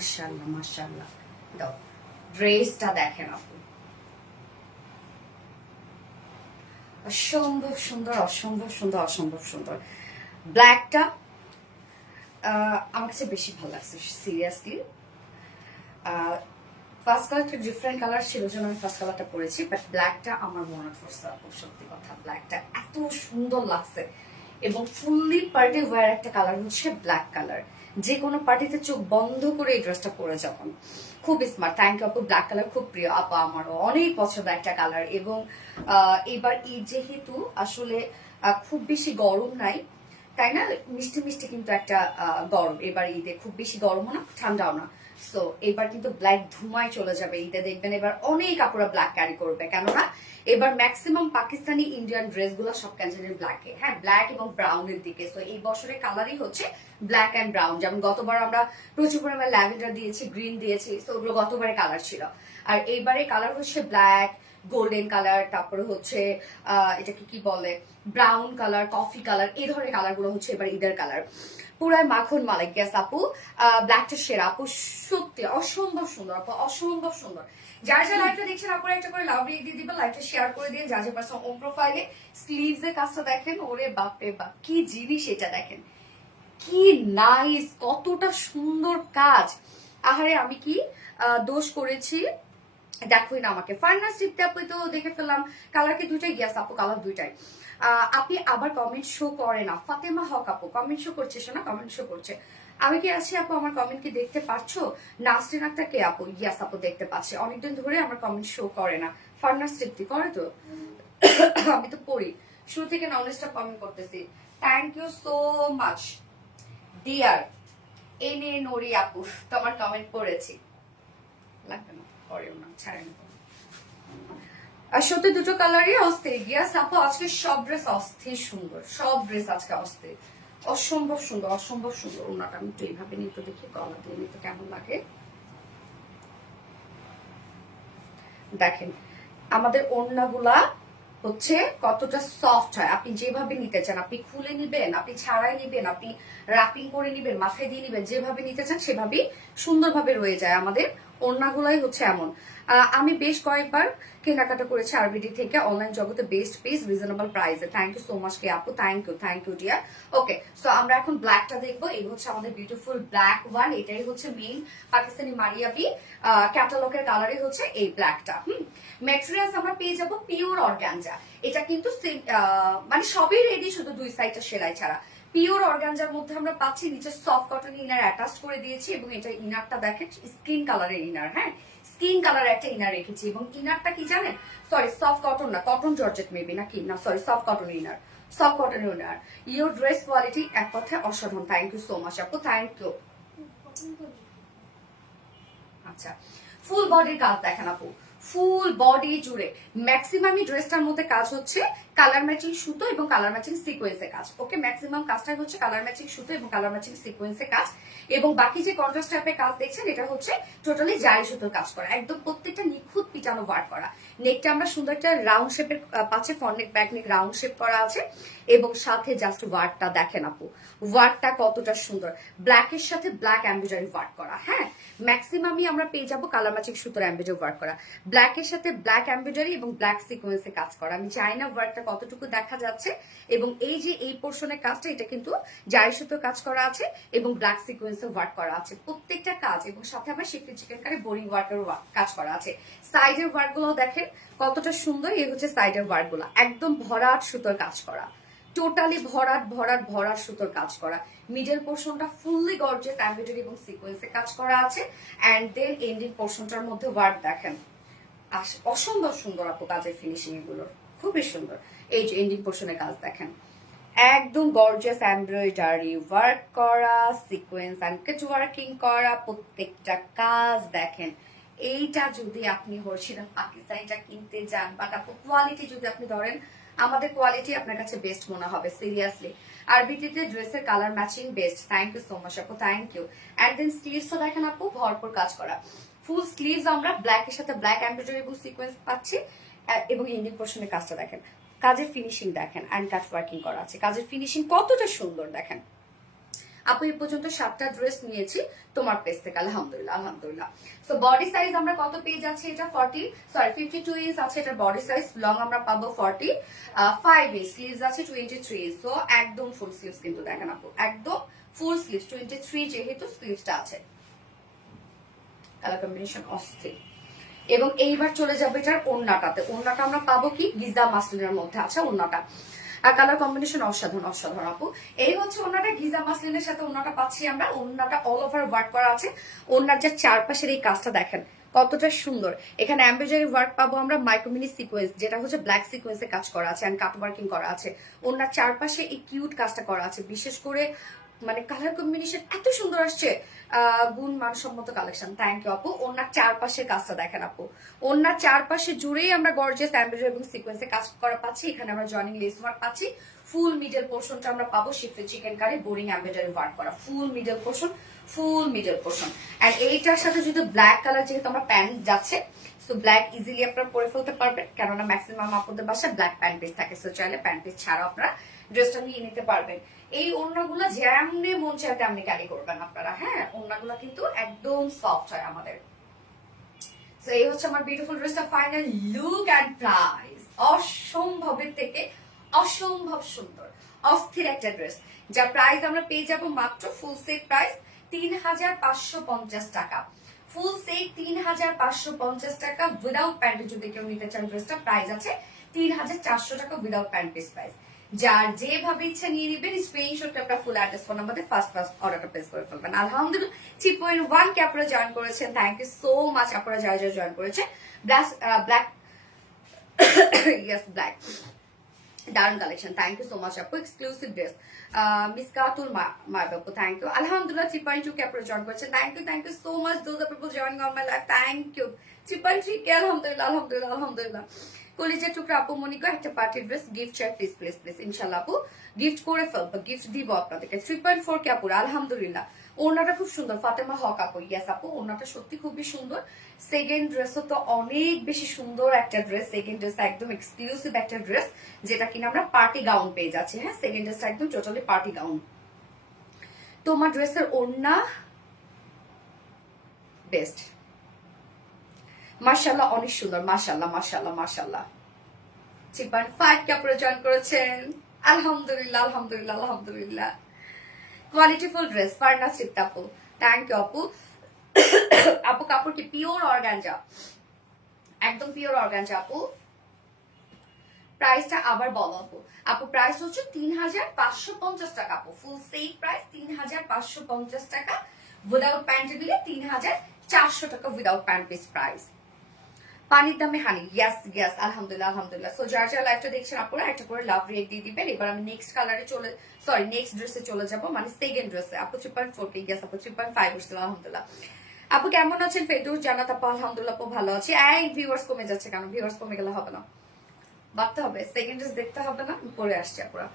মাশাআল্লাহ মাশাআল্লাহ। দাও ড্রেসটা দেখেন আপু, অসম্ভব সুন্দর অসম্ভব সুন্দর অসম্ভব সুন্দর। ব্ল্যাকটা আমার কাছে বেশি ভালো লাগছে সিরিয়াসলি। ফার্স্ট কালারটা ডিফারেন্ট কালার ছিল জন্য আমি ফার্স্ট কালারটা পরেছি, বাট ব্ল্যাকটা আমার মনে পড়ছে আপু, সত্যি কথা ব্ল্যাকটা এত সুন্দর লাগছে। এবং ফুললি পার্টি ওয়্যার একটা কালার হচ্ছে ব্ল্যাক কালার, যে কোনো পার্টিতে চোখ বন্ধ করে এই ড্রেসটা পরে যাবেন, খুব স্মার্ট। থ্যাংক ইউ আপু, ব্ল্যাক কালার খুব প্রিয় আপা, আমারও অনেক পছন্দ একটা কালার। এবং এবার ঈদ যেহেতু আসলে খুব বেশি গরম নাই, তাই না, মিষ্টি মিষ্টি কিন্তু একটা গরম এবার ঈদে, খুব বেশি গরমও না ঠান্ডাও না। সো এবার কিন্তু ব্ল্যাক ধুমায় চলে যাবে ঈদে, দেখবেন এবার অনেক আপুরা ব্ল্যাক ক্যারি করবে, কেননা এবার ম্যাক্সিমাম পাকিস্তানি ইন্ডিয়ান ড্রেস গুলো সব ক্যান্সারের ব্ল্যাকে, হ্যাঁ ব্ল্যাক এবং ব্রাউনের দিকে। সো এই বছরের কালারই হচ্ছে ব্ল্যাক অ্যান্ড ব্রাউন। যেমন গতবার আমরা প্রচুর পরিমাণে ল্যাভেন্ডার দিয়েছি, গ্রিন দিয়েছি, সো ওগুলো গতবারে কালার ছিল। আর এইবারে কালার হচ্ছে ব্ল্যাক, গোল্ডেন কালার, তারপরে হচ্ছে এটাকে কি বলে ব্রাউন কালার, কফি কালার, এই ধরনের কালার গুলো হচ্ছে এবার ঈদের কালার। পুরাই মাখন মালিক গ্যাস আপু, ব্ল্যাকটা সেরা আপু, সত্যি অসম্ভব সুন্দর আপু, অসম্ভব সুন্দর। যার যা লাইভটা দেখছেন আপনারা একটা করে লাভ রেক দিয়ে দিবেন, লাইভটা শেয়ার করে দিয়ে যা যা পারছেন ওম প্রোফাইলে। স্লিভস এর কাজটা দেখেন, ওরে বাপ রে বাপ কি জিনিস এটা, দেখেন কি নাইস, কতটা সুন্দর কাজ। আহারে আমি কি দোষ করেছি দেখোই না আমাকে। ফার্নাস টিপতে আপু তো দেখে ফেললাম, কালার কি দুইটাই? গ্যাস আপু কালার দুইটাই। আপনি আবার কমেন্ট শো করে না, ফাতেমা হক আপু কমেন্ট শো করছে, শোনা কমেন্ট শো করছে। আমি কি আছি আপু, আমার কমেন্ট কি দেখতে পাচ্ছো? নাসরিন আক্তার কে আপু? ইয়াস আপু দেখতে পাচ্ছি, অনেকদিন ধরে আমার কমেন্ট শো করে না। ফার্নাস টিপতে করে তো আমি তো পড়ি শুরু থেকে নলেজটা কমেন্ট করতেছি। Thank you so much dear এনে নরি আপু, তোমার কমেন্ট পড়েছি, লাগবে না পরেও না, ছাড়েন। আর সত্যি দুটো কালারই অস্থির গিয়াস আপু, আজকে সব ড্রেস অস্থির সুন্দর, সব ড্রেস আজকে অস্থির, অসম্ভব সুন্দর অসম্ভব সুন্দর। ওনাটা আমি একটু এইভাবে নিয়ে তো দেখি, গলা দিয়ে নিতে কেমন লাগে দেখেন। আমাদের ওড়নাগুলা হচ্ছে কতটা সফট হয়, আপনি যেভাবে নিতে চান, আপনি খুলে নিবেন, আপনি ছাড়াই নিবেন, আপনি র্যাপিং করে নিবেন, মাথায় দিয়ে নিবেন, যেভাবে নিতে চান সেভাবেই সুন্দরভাবে রয়ে যায়। আমাদের ওড়নাগুলাই হচ্ছে এমন। আমি বেশ কয়েকবার কেনাকাটা করেছি আরবিডি থেকে, অনলাইন জগতে বেস্ট পিস, রিজনেবল প্রাইসে। থ্যাংক ইউ সো মাচ কে আপু, thank you dear. Okay, so আমরা এখন ব্ল্যাকটা দেখবো। এই হচ্ছে আমাদের বিউটিফুল ব্ল্যাক ওয়ান, এটাই হচ্ছে মেইন পাকিস্তানি মারিয়াবি ক্যাটালগের কালারই হচ্ছে এই ব্ল্যাকটা। ম্যাটেরিয়ালস আমরা পেয়ে যাবো পিওর অর্গানজা, এটা কিন্তু মানে সবই রেডি, শুধু দুই সাইডটা সেলাই ছাড়া। পিওর অর্গানজার মধ্যে আমরা পাচ্ছি, নিচে সফট কটন ইনার অ্যাটাচ করে দিয়েছি, এবং এটা ইনারটা দেখেন স্কিন কালারের ইনার, হ্যাঁ স্কিন কালার একটা ইনার রেখেছি। এবং ইনারটা কি জানেন, সরি সফট কটন না, কটন জর্জেট মেবি নাকি না, sorry soft cotton inner, soft cotton inner. Your dress quality এক কথায় অসাধারণ। থ্যাংক ইউ সো মাচ আপু, থ্যাংক ইউ। আচ্ছা, ফুল বডির কাজ দেখেন আপু, ফুল বডি জুড়ে ম্যাক্সিমামই ড্রেসটার মধ্যে কাজ হচ্ছে কালার ম্যাচিং সুতো এবং কালার ম্যাচিং সিকোয়েন্সে কাজ। ওকে, ম্যাক্সিমাম কাজটা হচ্ছে কালার ম্যাচিং সুতো এবং কালার ম্যাচিং সিকোয়েন্সে কাজ। এবং বাকি যে কন্ট্রাস্ট টাইপের কাজ দেখছেন, এটা হচ্ছে টোটালি জারি সুতোর কাজ করা, একদম প্রত্যেকটা নিখুঁত পিটানো ওয়ার্ক করা। নেকটা আমরা সুন্দর একটা রাউন্ড শেপের পাচ্ছে, ফ্রন্ট নেক ব্যাক নেক রাউন্ড শেপ করা আছে, এবং সাথে জাস্ট ওয়ার্কটা দেখেন আপু, ওয়ার্কটা কতটা সুন্দর, ব্ল্যাকের সাথে ব্ল্যাক এমব্রয়ডারি ওয়ার্ক করা। হ্যাঁ, ম্যাক্সিমামই আমরা পেয়ে যাবো কালার ম্যাচিং সুতোর এমব্রয়ডারি ওয়ার্ক করা, ব্ল্যাকের সাথে ব্ল্যাক এমব্রয়ডারি এবং ব্ল্যাক সিকোয়েন্সে কাজ করা। আমি জানি না ওয়ার্কটা কতটুকু দেখা যাচ্ছে। এবং এই যে এই পোর্শনের কাজটা, এটা কিন্তু জারি সুতোর কাজ করা আছে এবং ব্ল্যাক সিকোয়েন্সে ওয়ার্ক করা আছে প্রত্যেকটা কাজ, এবং সাথে আমার শিফটি চিকেন কারি বোরিং ওয়ার্কের কাজ করা আছে। সাইডের ওয়ার্ক গুলো দেখেন কতটা সুন্দর, এই হচ্ছে সাইডের ওয়ার্ক গুলো, একদম ভরাট সুতোর কাজ করা, টোটালি ভরাট ভরাট ভরাট সুতোর কাজ করা। মিডল পোর্শনটা ফুললি গর্জিয়াস এমব্রয়ডারি এবং সিকোয়েন্সে কাজ করা আছে, এন্ড দেন এন্ডিং পোর্শনটার মধ্যে ওয়ার্ক দেখেন, অসম্ভব সুন্দর আপু কাজের ফিনিশিং এগুলো, খুবই সুন্দর। এই যে এন্ডিং পোর্শনের কাজ দেখেন, একদম গর্জিয়াস এমব্রয়ডারি ওয়ার্ক করা, সিকোয়েন্স এন্ড কাট ওয়ার্কিং করা, প্রত্যেকটা কাজ দেখেন। এইটা যদি আপনি হচ্ছিলেন পাকিস্তানিটা কিনতে যান, বাট আপু কোয়ালিটি যদি আপনি ধরেন, আমাদের কোয়ালিটি আপনার কাছে বেস্ট মনে হবে সিরিয়াসলি। আর বিটিতে ড্রেসের colour matching best. Thank you so much আপু, থ্যাংক ইউ। এন্ড দেন স্লিভসও দেখেন আপু, ভরপুর কাজ করা, ফুল স্লিভস আমরা ব্ল্যাকের সাথে ব্ল্যাক এমব্রয়ডারি এবং সিকোয়েন্স পাচ্ছি, এবং এন্ডিং পোর্শনের কাজটা দেখেন, কাজের ফিনিশিং দেখেন, অ্যান্ড কাট ওয়ার্কিং করা আছে, কাজের ফিনিশিং কতটা সুন্দর দেখেন। আপু এই পর্যন্ত 7টা ড্রেস নিয়েছি তোমার পেজ থেকে, আলহামদুলিল্লাহ আলহামদুলিল্লাহ। সো বডি সাইজ আমরা কত পেয়ে যাচ্ছি, এটা 52 ইঞ্চ আছে এটার বডি সাইজ, লং আমরা পাবো 45 ইঞ্চ, স্লিভস আছে 23। সো একদম ফুল স্লিভস কিন্তু দেখেন আপু, একদম ফুল স্লিভস 23 যেহেতু স্লিভসটা আছে। কালার কম্বিনেশন অস্থির। এবং এইবার চলে যাবে এটার ওড়নাটাতে, ওড়নাটা আমরা পাবো কি গিজা মাসলিনের মধ্যে আছে ওড়নাটা, আর কালার কম্বিনেশন অসাধারণ অসাধারণ আপু। এই হচ্ছে ওড়নাটা, গিজা মাসলিনের সাথে ওড়নাটা পাচ্ছি আমরা, ওড়নাটা অল ওভার ওয়ার্ক করা আছে, ওড়নার যে চারপাশের এই কাজটা দেখেন কতটা সুন্দর। এখানে এমব্রয়ডারি ওয়ার্ক পাবো আমরা, মাইক্রোমিনি সিকোয়েন্স যেটা হচ্ছে ব্ল্যাক সিকোয়েন্সে কাজ করা আছে এন্ড কাট ওয়ার্কিং করা আছে, ওড়নার চারপাশে এই কিউট কাজটা করা আছে। বিশেষ করে মানে কালার কম্বিনেশন এত সুন্দর আসছে, গুণ মানসম্মত কালেকশন। থ্যাংক ইউ আপু। ওনার চারপাশে কাজটা দেখেন আপু, ওনার চারপাশে জুড়েই আমরা গর্জিয়াস এমব্রয়ডারি এবং সিকোয়েন্সে কাজ করা পাচ্ছি। এখানে আমরা জয়েনিং লেস ওয়ার্ক পাচ্ছি, ফুল মিডল পোর্শনটা আমরা পাবো shifted chikankari boring embroidery work করা, full middle portion, full middle portion. And এইটার সাথে যদি ব্ল্যাক কালার, যেহেতু আমরা প্যান্ট যাচ্ছে, সো ব্ল্যাক ইজিলি আপনারা পরে ফেলতে পারবেন, কেননা ম্যাক্সিমাম আপনাদের বাসায় ব্ল্যাক প্যান্ট পিস থাকে। সো চাইলে প্যান্ট পিস ছাড়াও আপনারা ড্রেসটা নিয়ে নিতে পারবেন। এই ওড়নাগুলো যেমনি মন চায় তেমনি ক্যারি করবেন আপনারা, হ্যাঁ ওড়নাগুলো কিন্তু একদম সফট হয় আমাদের। সো এই হচ্ছে আমার বিউটিফুল ড্রেসটা, ফাইনাল লুক এন্ড প্রাইস অসম্ভবের থেকে অসম্ভব সুন্দর অস্থির একটা ড্রেস, যার প্রাইস আমরা পেয়ে যাব মাত্র ফুল সেট প্রাইস 3550 টাকা। ফুল সেট 3550 টাকা উইদাউট প্যান্ট, যদি কেউ নিতে চান ড্রেসটা প্রাইস আছে 3400 টাকা উইদাউট প্যান্ট পিস প্রাইস। যার যেভাবে ইচ্ছা নিয়ে নিবেন, স্ক্রিনশট আপনার ফুল অ্যাড্রেস ফোন নাম্বারে ফার্স্ট অর্ডারটা প্লেস করে ফেলবেন। আলহামদুলিল্লাহ 3.1 কে আপনারা জয়েন করেছেন, থ্যাংক ইউ সো মাচ আপনারা যারা যারা জয়েন করেছেন। ব্ল্যাক ইয়েস ব্ল্যাক দারুন collection, thank you so much আপু। এক্সক্লুসিভ ড্রেস মিসকাতুল মারবাপু, থ্যাংক ইউ। আলহামদুলিল্লাহ 3.2 কে আপনারা জয়েন করেছেন, thank you so much those people joining on my life, thank you. 3.3 K আলহামদুলিল্লাহ আলহামদুলিল্লাহ আলহামদুলিল্লাহ। কলিজের টুকরা আপু মনিকা একটা পার্টি ড্রেস গিফট চাই প্লিজ প্লিজ প্লিজ, ইনশাআল্লাহ আপু গিফট করে ফেলবো, গিফট দিব আপনাদেরকে। 3.4 কে আপু আলহামদুলিল্লাহ। ওড়নাটা খুব সুন্দর, ফাতেমা হক আপু, ইয়েস আপু ওড়নাটা সত্যি খুবই সুন্দর। সেকেন্ড ড্রেসও তো অনেক বেশি সুন্দর একটা ড্রেস, সেকেন্ড ড্রেস একদম এক্সক্লুসিভ একটা ড্রেস, যেটা কিনা আমরা পার্টি গাউন পেয়ে যাচ্ছি। হ্যাঁ সেকেন্ড ড্রেসটা একদম টোটালি পার্টি গাউন। তোমার ড্রেসের ওড়না বেস্ট, মাশাআল্লাহ অনেক সুন্দর, মাশাআল্লাহ মাশাআল্লাহ মাশাআল্লাহ। 3.5 কে আপনারা জয়েন করেছেন, আলহামদুলিল্লাহ আলহামদুলিল্লাহ আলহামদুলিল্লাহ। কোয়ালিটিফুল ড্রেস ফারনা সিপ্তাপু, থ্যাংক ইউ আপু। আপু কাপড় কি পিওর অর্গানজা, একদম পিওর অর্গানজা আপু। প্রাইসটা আবার বলো আপু। আপু প্রাইস হচ্ছে 3550 টাকা আপু, ফুল সেট প্রাইস 3550 টাকা, উইদাউট প্যান্ট দিলে 3400 টাকা উইদাউট প্যান্ট পিস প্রাইস। পানির দামে হানি, ইয়াস ইয়াস আলহামদুলিল্লাহ আলহামদুলিল্লাহ। সো যারা যারা লাইভটা দেখছেন আপনারা একটা করে লাভ রেট দিয়ে দিবেন। এবার আমি নেক্সট কালারে নেক্সট ড্রেসে চলে যাব, মানে সেকেন্ড ড্রেসে। আপু 3.4 কে, ইয়াস আপু 3.5 হচ্ছিল আলহামদুলিল্লাহ। আপু কেমন আছেন ফেরদৌস জান্নাত আপু, আলহামদুলিল্লাহ আপু ভালো আছি। এই ভিউয়ার্স কমে যাচ্ছে কেন? ভিউয়ার্স কমে গেলে হবে না, ভাবতে হবে, সেকেন্ড ড্রেস দেখতে হবে না, পরে আসছে আপুরা।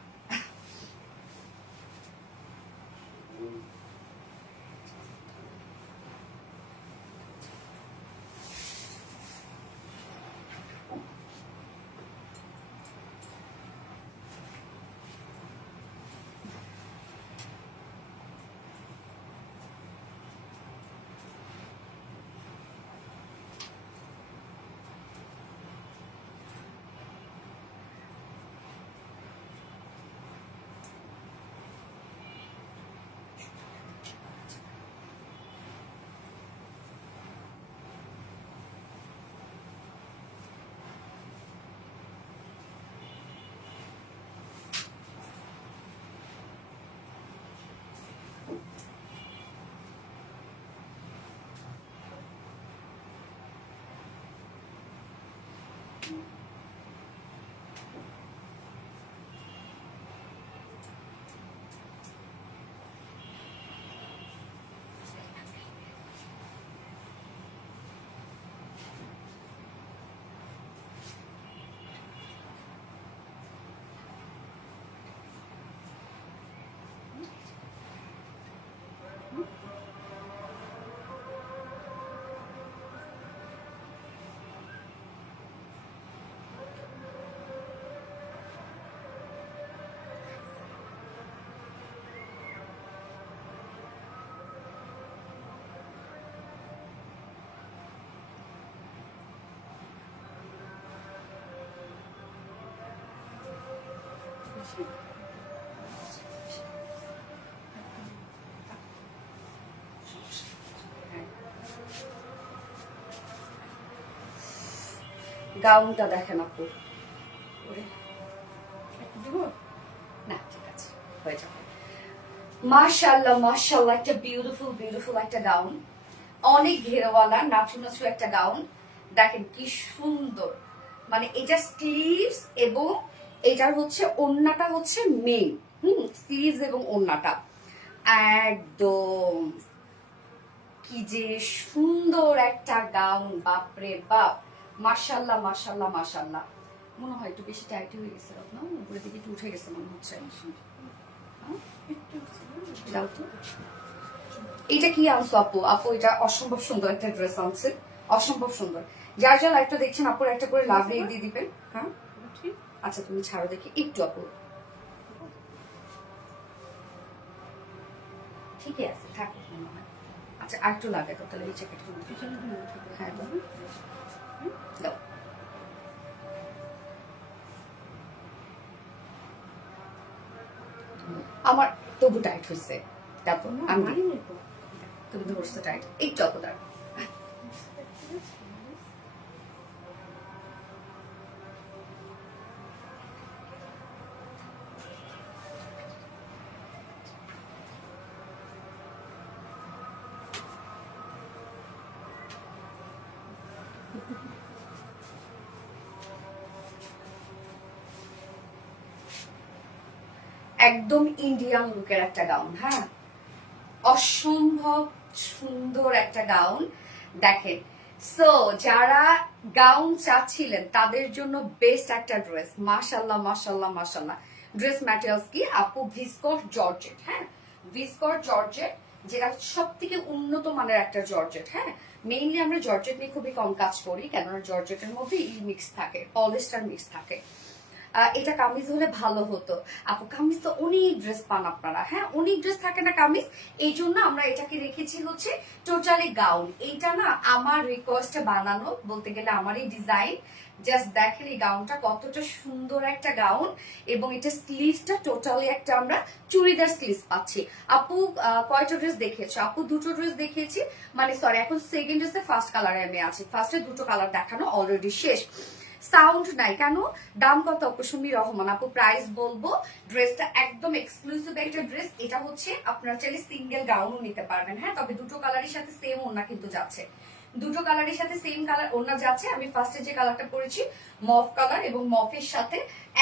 গাউনটা দেখেন আপু, না ঠিক আছে হয়ে যাবে। মাশাআল্লাহ মাশাআল্লাহ, একটা বিউটিফুল বিউটিফুল একটা গাউন, অনেক ঘেরওয়ালা নাচু নাচু একটা গাউন। দেখেন কি সুন্দর, মানে এটা স্লিভস এবং এটার হচ্ছে ওড়নাটা হচ্ছে মেইন, স্লিভস এবং ওড়নাটা একদম কি যে সুন্দর একটা গাউন, বাপরে বাপ, মাশাআল্লাহ মাশাআল্লাহ মাশাআল্লাহ। মনে হয় একটু বেশি টাইট হয়ে গেছে, আপনার উপরের দিকে একটু উঠে গেছে মনে হচ্ছে। এটা কি আনছো আপু? আপু এটা অসম্ভব সুন্দর একটা ড্রেস আনছে, অসম্ভব সুন্দর। যার যার লাইভটা দেখছেন আপুর একটা করে লাভ রেট দিয়ে দিবেন। হ্যাঁ আচ্ছা তুমি ছাড়ো দেখি একটু আপু, ঠিকই আছে থাকুক মনে হয়। আচ্ছা আর একটু লাগে তো তাহলে এই জ্যাকেট, হ্যাঁ দাও। আমার তবু টাইট হয়েছে, তারপর আমি তুমি ধরছো টাইট একটু আপু দাঁড়। একদম ইন্ডিয়ান লুকের একটা গাউন, হ্যাঁ অসম্ভব সুন্দর একটা গাউন। দেখেন সো যারা গাউন চাচ্ছিলেন তাদের জন্য বেস্ট একটা ড্রেস, মাশাআল্লাহ মাশাআল্লাহ মাশাআল্লাহ। ড্রেস ম্যাটেরিয়ালস কি আপু? ভিসকস জর্জেট, হ্যাঁ ভিসকস জর্জেট, যেটা সব থেকে উন্নত মানের একটা জর্জেট। হ্যাঁ মেইনলি আমরা জর্জেট নিয়ে খুবই কম কাজ করি, কেননা জর্জেটের মধ্যে ই মিক্স থাকে, পলিস্টার মিক্স থাকে। এটা কামিজ হলে ভালো হতো আপু, কামিজ তো অনেক ড্রেস পান আপনারা, হ্যাঁ অনেক ড্রেস থাকে না কামিজ, এই জন্য আমরা এটাকে রেখেছি হচ্ছে টোটালি গাউন। এইটা না আমার রিকোয়েস্টে বানানো, বলতে গেলে আমারই ডিজাইন। জাস্ট দেখেন এই গাউনটা কতটা সুন্দর একটা গাউন, এবং এটা স্লিভসটা টোটালি একটা আমরা চুড়িদার স্লিভস পাচ্ছি। আপু কয়টা ড্রেস দেখিয়েছো? আপু দুটো ড্রেস দেখিয়েছি, মানে সরি এখন সেকেন্ড ড্রেসে ফার্স্ট কালারে আমি আছি, ফার্স্টে দুটো কালার দেখানো অলরেডি শেষ। সাউন্ড নাই কেন? দাম কত কুসুমি রহমান আপু? প্রাইস বলবো, ড্রেসটা একদম এক্সক্লুসিভ একটা ড্রেস। এটা হচ্ছে আপনারা চাইলে সিঙ্গেল গাউনও নিতে পারবেন, হ্যাঁ তবে দুটো কালারের সাথে সেম ওড়না কিন্তু যাচ্ছে, দুটো কালারের সাথে সেম কালার ওড়না যাচ্ছে। আমি ফার্স্টে যে কালারটা পরেছি মফ কালার, এবং মফের সাথে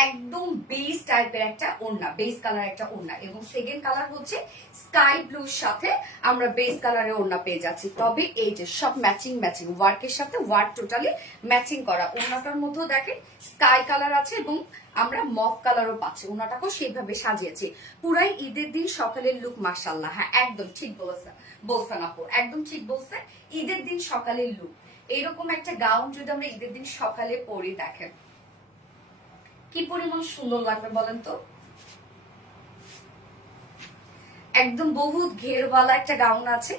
একদম বেস টাইপের একটা ওড়না, বেস কালার একটা ওড়না, এবং সেকেন্ড কালার হচ্ছে স্কাই ব্লুর সাথে আমরা বেস কালারের ওড়না পেয়ে যাচ্ছি। তবে এই যে সব ম্যাচিং ম্যাচিং ওয়ার্কের সাথে ওয়ার্ক টোটালি ম্যাচিং করা। ওড়নাটার মধ্যেও দেখেন স্কাই কালার আছে এবং আমরা মফ কালারও পাচ্ছি, ওড়নাটাকেও সেইভাবে সাজিয়েছি। পুরাই ঈদের দিন সকালের লুক, মাশাআল্লাহ। হ্যাঁ একদম ঠিক বলছেন আপু, একদম ঠিক বলছেন, ঈদের দিন সকালের লুক। এইরকম একটা গাউন যদি আমরা ঈদের দিন সকালে পরি, দেখেন কি পরিমাণ সুন্দর লাগবে বলেন তো। একদম বহুত ঘেরওয়ালা একটা গাউন আছে,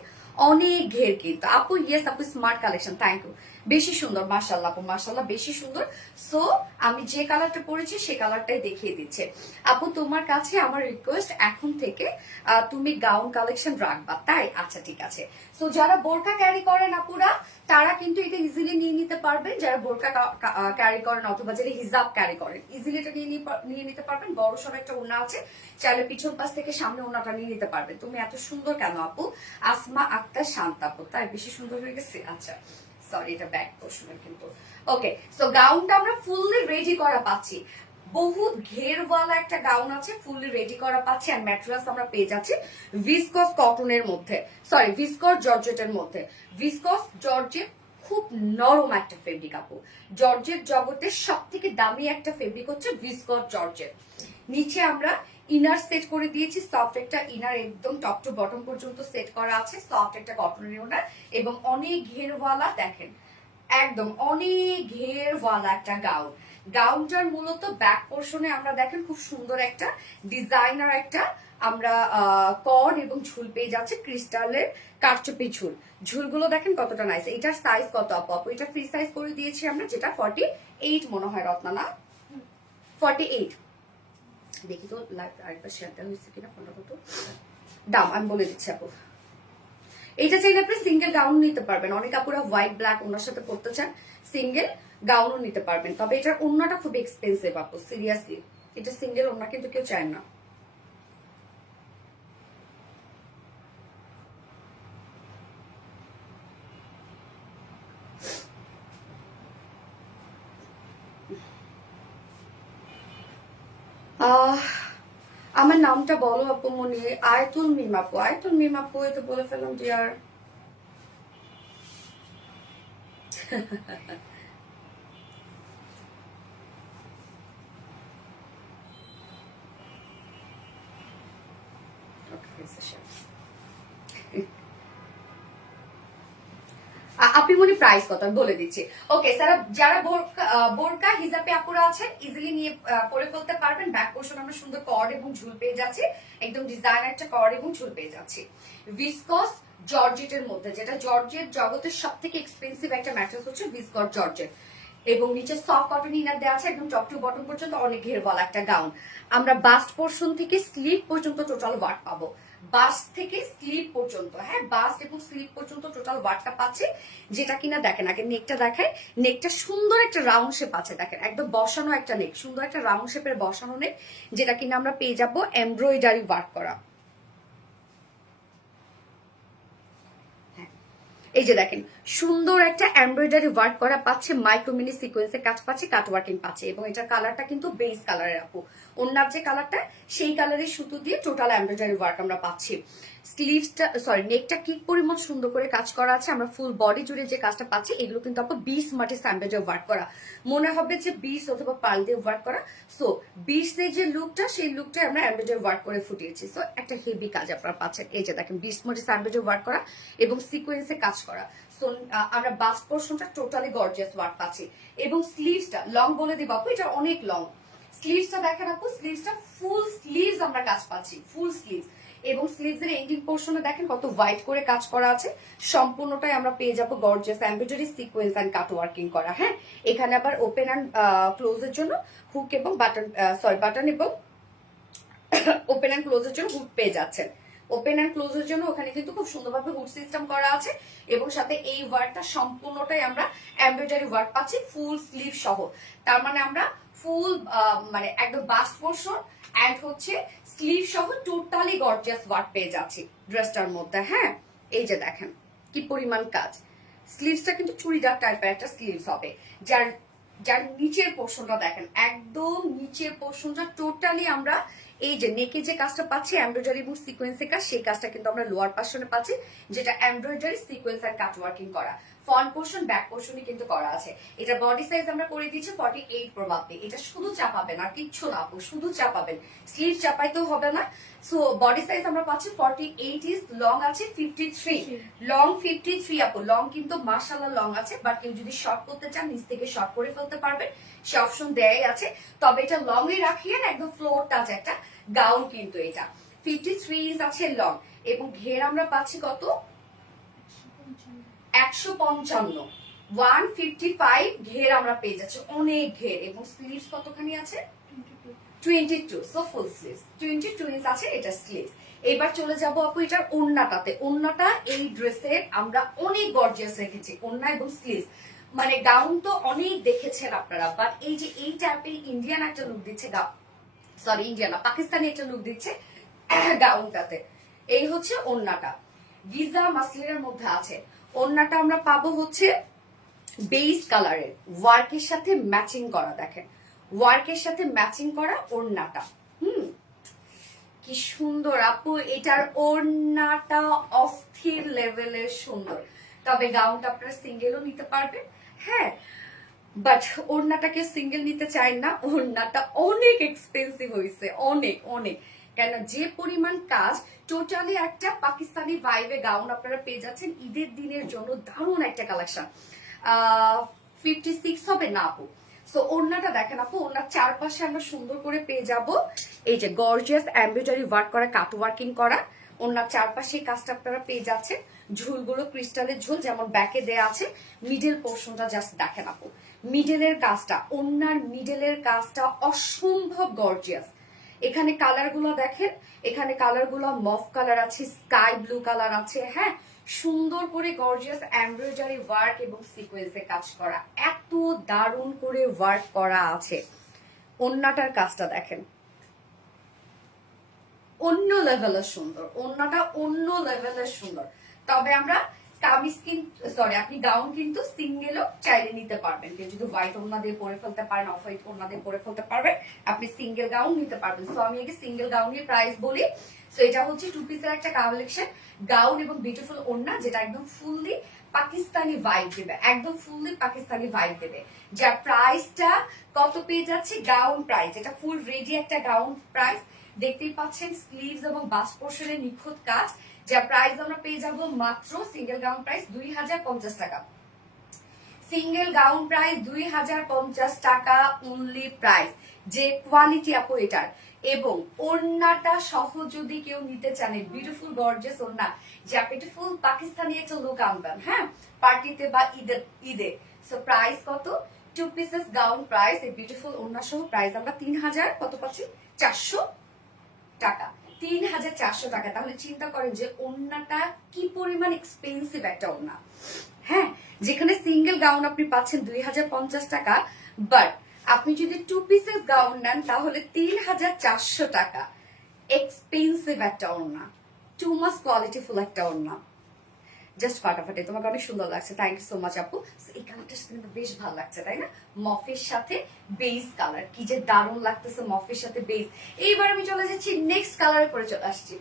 অনেক ঘের কিন্তু আপু। ইয়েস আপু স্মার্ট কালেকশন, থ্যাংক ইউ, বেশি সুন্দর মাশাআল্লাহ আপু, মাশাআল্লাহ বেশি সুন্দর। সো আমি যে কালারটা পরেছি সে কালারটাই দেখিয়ে দিচ্ছে আপু। তোমার কাছে আমার রিকোয়েস্ট এখন থেকে তুমি গাউন কালেকশন রাখবা, তাই? আচ্ছা ঠিক আছে। সো যারা বোরকা ক্যারি করেন আপুরা তারা কিন্তু এটা ইজিলি নিয়ে নিতে পারবেন, যারা বোরকা ক্যারি করেন অথবা যারা হিজাব ক্যারি করেন ইজিলি এটা নিয়ে নিতে পারবেন। বড় সড় একটা ওড়না আছে, চাইলে পিছন পাশ থেকে সামনে ওড়নাটা নিয়ে নিতে পারবেন। তুমি এত সুন্দর কেন আপু? আসমা আক্তার শান্ত আপু, তাই বেশি সুন্দর হয়ে গেছে। আচ্ছা সরি এটা ব্যাক পোর্শনের কিন্তু। ওকে সো গাউনটা আমরা ফুললি রেডি করা পাচ্ছি, বহুত ঘেরওয়ালা একটা গাউন আছে, ফুললি রেডি করা পাচ্ছি। আর ম্যাটেরিয়ালস আমরা পেয়ে যাচ্ছি ভিসকস কটনের মধ্যে, সরি ভিসকস জর্জেটের মধ্যে। ভিসকস জর্জেট খুব নরম একটা ফেব্রিক আপু, জর্জেট জগতের সব থেকে দামি একটা ফেব্রিক হচ্ছে ভিসকস জর্জেট। নিচে আমরা ইনার সেট করে দিয়েছি, সফট একটা ইনার, একদম টপ টু বটম পর্যন্ত সেট করা আছে, সফট একটা কটনের ইনার, এবং অনেক ঘেরওয়ালা দেখেন, একদম অনেক ঘেরওয়ালা একটা গাউন। গাউনটার মূলত ব্যাক পোর্শনে আমরা দেখেন খুব সুন্দর একটা ডিজাইনার একটা আমরা কর্ড এবং ঝুল পেয়ে যাচ্ছে, ক্রিস্টালের কারচুপি ঝুল। ঝুলগুলো দেখেন কতটা নাইস। এটার সাইজ কত আপু? আপু এটা ফ্রি সাইজ করে দিয়েছি আমরা, যেটা 48 মনে হয় রত্না, না 48। দেখি তো লাইভ আরেকবার শেয়ার দেওয়া হয়েছে কিনা, ফোনটা কত দাম আমি বলে দিচ্ছি আপু। এইটা চাইলে আপনি সিঙ্গেল গাউন নিতে পারবেন, অনেক আপুরা হোয়াইট ব্ল্যাক ওনার সাথে পড়তে চান, সিঙ্গেল গাউনও নিতে পারবেন। তবে এটার ওড়নাটা খুব এক্সপেন্সিভ আপু, সিরিয়াসলি এটা সিঙ্গেল ওড়না কিন্তু কেউ চায় না। আমার নামটা বলো আপু মনি। আয়তুল মিম আপু, আয়তুল মিম আপু, এই তো বলে ফেললাম ডিয়ার। আপনি মনে প্রাইস কত আমি বলে দিচ্ছি। ওকে স্যার, যারা বোরকা হিজাবে আপুরা আছেন ইজিলি নিয়ে পরে ফেলতে পারবেন। ব্যাক পোর্শন আমরা সুন্দর কর্ড এবং ঝুল পেয়ে যাচ্ছি, একদম ডিজাইনার একটা কর্ড এবং ঝুল পেয়ে যাচ্ছি। ভিসকস জর্জেটের মধ্যে, যেটা জর্জেট জগতের সব থেকে এক্সপেন্সিভ একটা ম্যাট্রেস হচ্ছে ভিসকস জর্জেট, এবং নিচে সফট কটন ইনার দেওয়া আছে, একদম টপ টু বটম পর্যন্ত অনেক ঘেরওয়ালা একটা গাউন। আমরা বাস্ট পোর্শন থেকে স্লিভ পর্যন্ত টোটাল ওয়ার্ক পাবো, বাস্ট থেকে স্লিভ পর্যন্ত, হ্যাঁ বাস্ট এবং স্লিভ পর্যন্ত টোটাল ওয়ার্কটা পাচ্ছে, যেটা কিনা দেখেন আগে নেকটা দেখায়। নেকটা সুন্দর একটা রাউন্ড শেপ আছে, দেখেন একদম বসানো একটা নেক, সুন্দর একটা রাউন্ড শেপের বসানো নেক, যেটা কিনা আমরা পেয়ে যাবো এমব্রয়ডারি ওয়ার্ক করা। এই যে দেখেন সুন্দর একটা এমব্রয়ডারি ওয়ার্ক করা পাচ্ছে, মাইক্রো মিনি সিকোয়েন্সের কাজ পাচ্ছে, কাট ওয়ার্কিং পাচ্ছে, এবং এটার কালারটা কিন্তু বেস কালারের আপু, ওনার যে কালারটা সেই কালারের সুতো দিয়ে টোটাল এমব্রয়ডারি ওয়ার্ক আমরা পাচ্ছি। স্লিভসটা নেকটা কি পরিমাণ সুন্দর করে কাজ করা আছে, আমরা ফুল বডি জুড়ে যে কাজটা পাচ্ছি এগুলো কিন্তু আপু 20 মাটিস এমব্রয়ডারি ওয়ার্ক করা, মনে হবে যে 20 অথবা পার্ল দিয়ে ওয়ার্ক করা। সো 20 এর যে লুকটা সেই লুকটা আমরা এমব্রয়ডারি ওয়ার্ক করে ফুটিয়েছি। সো একটা হেভি কাজ আপনারা পাচ্ছেন। এই যে দেখেন 20 মাটিস এমব্রয়ডারি ওয়ার্ক করা এবং সিকোয়েন্সে কাজ করা। সো আমরা বাস্ট পোর্শনটা টোটালি গর্জিয়াস ওয়ার্ক পাচ্ছি, এবং স্লিভসটা লং বলে দিব আপু, এটা অনেক লং। স্লিভসটা দেখেন আপু, স্লিভসটা ফুল স্লিভস আমরা কাজ পাচ্ছি, ফুল স্লিভস, এবং স্লিভস এর এন্ডিং পোর্শনে দেখেন কত হোয়াইট করে কাজ করা আছে। সম্পূর্ণটাই আমরা পেয়ে যাবো gorgeous embroidery sequence and cut working করা। হ্যাঁ, এখানে আবার ওপেন এন্ড ক্লোজের জন্য হুক এবং বাটন, বাটন এবং ওপেন এন্ড ক্লোজের জন্য হুক পেয়ে যাচ্ছেন। ওপেন এন্ড ক্লোজের জন্য ওখানে কিন্তু খুব সুন্দরভাবে হুড সিস্টেম করা আছে, এবং সাথে এই ওয়ার্কটা সম্পূর্ণটাই আমরা এমব্রয়ডারি ওয়ার্ক পাচ্ছি ফুল স্লিভ সহ। তার মানে আমরা ফুল মানে একদম বাস্ট পোর্শন এন্ড হচ্ছে স্লিভ সহ টোটালি গর্জিয়াস ওয়ার্ক পেয়ে যাচ্ছি ড্রেসটার মধ্যে। হ্যাঁ, এই যে দেখেন কি পরিমাণ কাজ। স্লিভসটা কিন্তু চুড়িদার টাইপের একটা স্লিভস হবে, যার যার নিচের পোর্শনটা দেখেন, একদম নিচের পোর্শনটা টোটালি আমরা এই যে নেকে যে কাজটা পাচ্ছি এমব্রয়ডারি এবং সিকোয়েন্সের কাজ, সেই কাজটা কিন্তু আমরা লোয়ার পোর্শনে পাচ্ছি, যেটা এমব্রয়ডারি সিকোয়েন্স আর কাট ওয়ার্কিং করা। ফ্রন্ট পোর্শন ব্যাক পোর্শনে কিন্তু করা আছে। এটা বডি সাইজ আমরা করে দিচ্ছি 48 প্রবাবলি। এটা শুধু চাপাবেন আর কিচ্ছু না আপু, শুধু চাপাবেন, স্লিভ চাপাইতেও হবে না। সো বডি সাইজ আমরা পাচ্ছি 48 ইজ, লং আছে 53, লং 53 আপু, লং কিন্তু মাশাআল্লাহ লং আছে, বাট কেউ যদি শর্ট করতে চান নিচ থেকে শর্ট করে ফেলতে পারবেন, সে অপশন দেয়াই আছে। তবে এটা লং এ রাখিয়ে একদম ফ্লোর টাচ একটা গাউন, কিন্তু এটা 53 ইজ আছে লং, এবং ঘের আমরা পাচ্ছি কত 155, 155 ঘের আমরা পেয়ে যাচ্ছি, অনেক ঘের, এবং স্লিভস কতখানি আছে 22, সো ফুল স্লিভস 22 ইঞ্চ আছে এটা স্লিভস। এবার চলে যাব আপু এটার ওড়নাটাতে। ওড়নাটা এই ড্রেসের আমরা অনেক গর্জিয়াস রেখেছি, ওড়না এবং স্লিভস। মানে গাউন তো অনেক দেখেছেন আপনারা, বাট এই যে এই টাইপের ইন্ডিয়ান একটা লুক দিচ্ছে, সরি ইন্ডিয়ান না পাকিস্তানি একটা লুক দিচ্ছে গাউনটাতে। এই হচ্ছে ওড়নাটা, গিজা মাসলিনের মধ্যে আছে। ওড়নাটা আমরা পাবো হচ্ছে বেস কালারের, ওয়ার্কের সাথে ম্যাচিং করা, দেখেন ওয়ার্কের সাথে ম্যাচিং করা ওড়নাটা। কি সুন্দর আপু, এটার ওড়নাটা অস্থির লেভেলের সুন্দর। তবে গাউনটা আপনারা সিঙ্গেলও নিতে পারবেন, হ্যাঁ, বাট ওড়নাটাকে সিঙ্গেল নিতে চাই না, ওড়নাটা অনেক এক্সপেন্সিভ হয়েছে, অনেক অনেক। কেন যে পরিমাণ কাজ, টোটালি একটা পাকিস্তানি ভাইবে গাউন আপনারা পেয়ে যাচ্ছেন ঈদের দিনের জন্য, দারুণ একটা কালেকশন। 56 হবে না আপু। সো ওড়নাটা দেখেন আপু, ওড়নার চারপাশে আমরা সুন্দর করে পেয়ে যাব এই যে গর্জিয়াস এমব্রয়ডারি ওয়ার্ক করা, কাট ওয়ার্কিং করা। ওড়নার চারপাশে কাজটা আপনারা পেয়ে যাচ্ছেন, ঝুলগুলো ক্রিস্টালের ঝুল যেমন ব্যাকে দেয়া আছে। মিডল পোর্শনটা জাস্ট দেখেন আপু, মিডলের কাজটা, ওড়নার মিডলের কাজটা অসম্ভব গর্জিয়াস, এখানে কালার গুলো দেখেন, এখানে কালার গুলো মফ কালার আছে, স্কাই ব্লু কালার আছে, হ্যাঁ, সুন্দর করে গর্জিয়াস এমব্রয়ডারি ওয়ার্ক এবং সিকোয়েন্সে কাজ করা, এত দারুণ করে ওয়ার্ক করা আছে। ওন্নাটার কাজটা দেখেন, অন্য লেভেলের সুন্দর, ওন্নাটা অন্য লেভেলের সুন্দর। তবে আমরা কামিজ সরি আপনি গাউন কিন্তু সিঙ্গেলও চাইলে নিতে পারবেন, কেউ যদি হোয়াইট ওন্না দিয়ে পরে ফেলতে পারেন, অফ হোয়াইট ওন্না দিয়ে পরে ফেলতে পারবেন, আপনি সিঙ্গেল গাউন নিতে পারবেন। সো আমি আগে সিঙ্গেল গাউনের প্রাইস বলি। সো এটা হচ্ছে 2 পিসের একটা কালেকশন, গাউন এবং বিউটিফুল ওন্না, যেটা একদম ফুললি পাকিস্তানি ভাইব দেবে, একদম ফুললি পাকিস্তানি ভাইব দেবে। যার প্রাইসটা কত পেয়ে যাচ্ছে, গাউন প্রাইস, এটা ফুল রেডি একটা গাউন প্রাইস, দেখতেই পাচ্ছেন স্লিভস এবং বাস্ট পোর্শনের নিখুঁত কাজ, যার প্রাইস আমরা পেয়ে যাব মাত্র সিঙ্গেল গাউন প্রাইস 2050 টাকা। সিঙ্গেল গাউন প্রাইস 2050 টাকা অনলি প্রাইস। যে কোয়ালিটি আপু এটার, এবং ওড়নাটা সহ যদি কেউ নিতে চান, বিউটিফুল গর্জিয়াস ওড়না, যে আপনি একটা ফুল পাকিস্তানি একটা লুক আনবেন, হ্যাঁ, পার্টিতে বা ঈদে। সো প্রাইস কত, 2 পিসেস গাউন প্রাইস, এই বিউটিফুল ওড়না সহ প্রাইস আমরা 3000 কত পাচ্ছি, 400 টাকা, 3400 টাকা। তাহলে চিন্তা করেন যে ওড়নাটা কি পরিমাণ এক্সপেন্সিভ একটা ওড়না, হ্যাঁ, যেখানে সিঙ্গেল গাউন আপনি পাচ্ছেন 2050 টাকা, বাট আপনি যদি 2 পিসেস গাউন নেন তাহলে 3400 টাকা। এক্সপেন্সিভ একটা ওড়না, টু মাচ কোয়ালিটিফুল একটা ওড়না, জাস্ট ফাটাফাটি। তোমাকে অনেক সুন্দর লাগছে, থ্যাংক ইউ সো মাচ আপু। এই কালারটা কিন্তু বেশ ভালো লাগছে, তাই না? মফের সাথে বেজ কালার, কি যে দারুণ লাগতেছে মফের সাথে বেজ। এইবার আমি চলে যাচ্ছি নেক্সট কালারে করে চলে আসছি।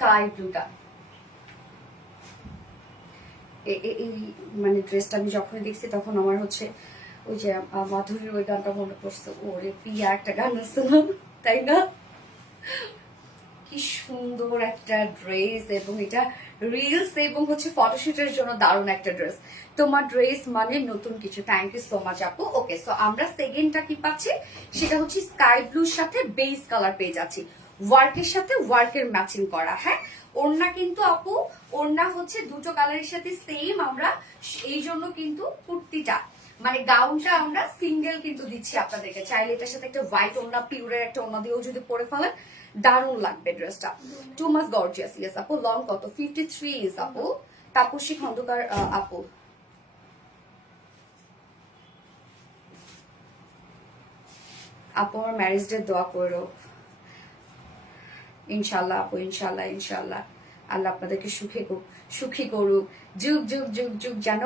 স্কাই ব্লুটা, এই মানে ড্রেসটা আমি যখনই দেখছি তখন আমার হচ্ছে ওই যে মাধুরীর ওই গানটা মনে পড়ছে, ওরে পিয়া একটা গান আছে না, তাই না? কি সুন্দর একটা ড্রেস, এবং এটা রিলস এবং হচ্ছে ফটোশুটের জন্য দারুণ একটা ড্রেস। তোমার ড্রেস মানে নতুন কিছু, থ্যাংক ইউ সো মাচ আপু। ওকে, সো আমরা সেকেন্ডটা কি পাচ্ছি, সেটা হচ্ছে স্কাই ব্লুর সাথে বেজ কালার পেয়ে যাচ্ছি, ওয়ার্কের সাথে ওয়ার্কের ম্যাচিং করা, হ্যাঁ। ওড়না কিন্তু আপু, ওড়না হচ্ছে দুটো কালারের সাথে সেম, আমরা এই জন্য কিন্তু কুর্তিটা মানে গাউনটা আমরা সিঙ্গেল কিন্তু দিচ্ছি আপনাদেরকে। চাইলে এটার সাথে একটা হোয়াইট ওড়না, পিউরের একটা ওড়না দিয়েও যদি পরে ফেলেন দারুণ লাগবে ড্রেসটা, টু মাচ গর্জিয়াস। ইয়েস আপু, লং কত, 53 ইজ আপু, তাপসী খন্দকার আপু। আপু আমার ম্যারেজ ডে দোয়া করো, ইনশাল্লাহ আপু, ইনশাল্লাহ ইনশাল্লাহ। আল্লাহ আপনাদেরকে সুখী করুক, যুগ যুগ যুগ যুগ যেন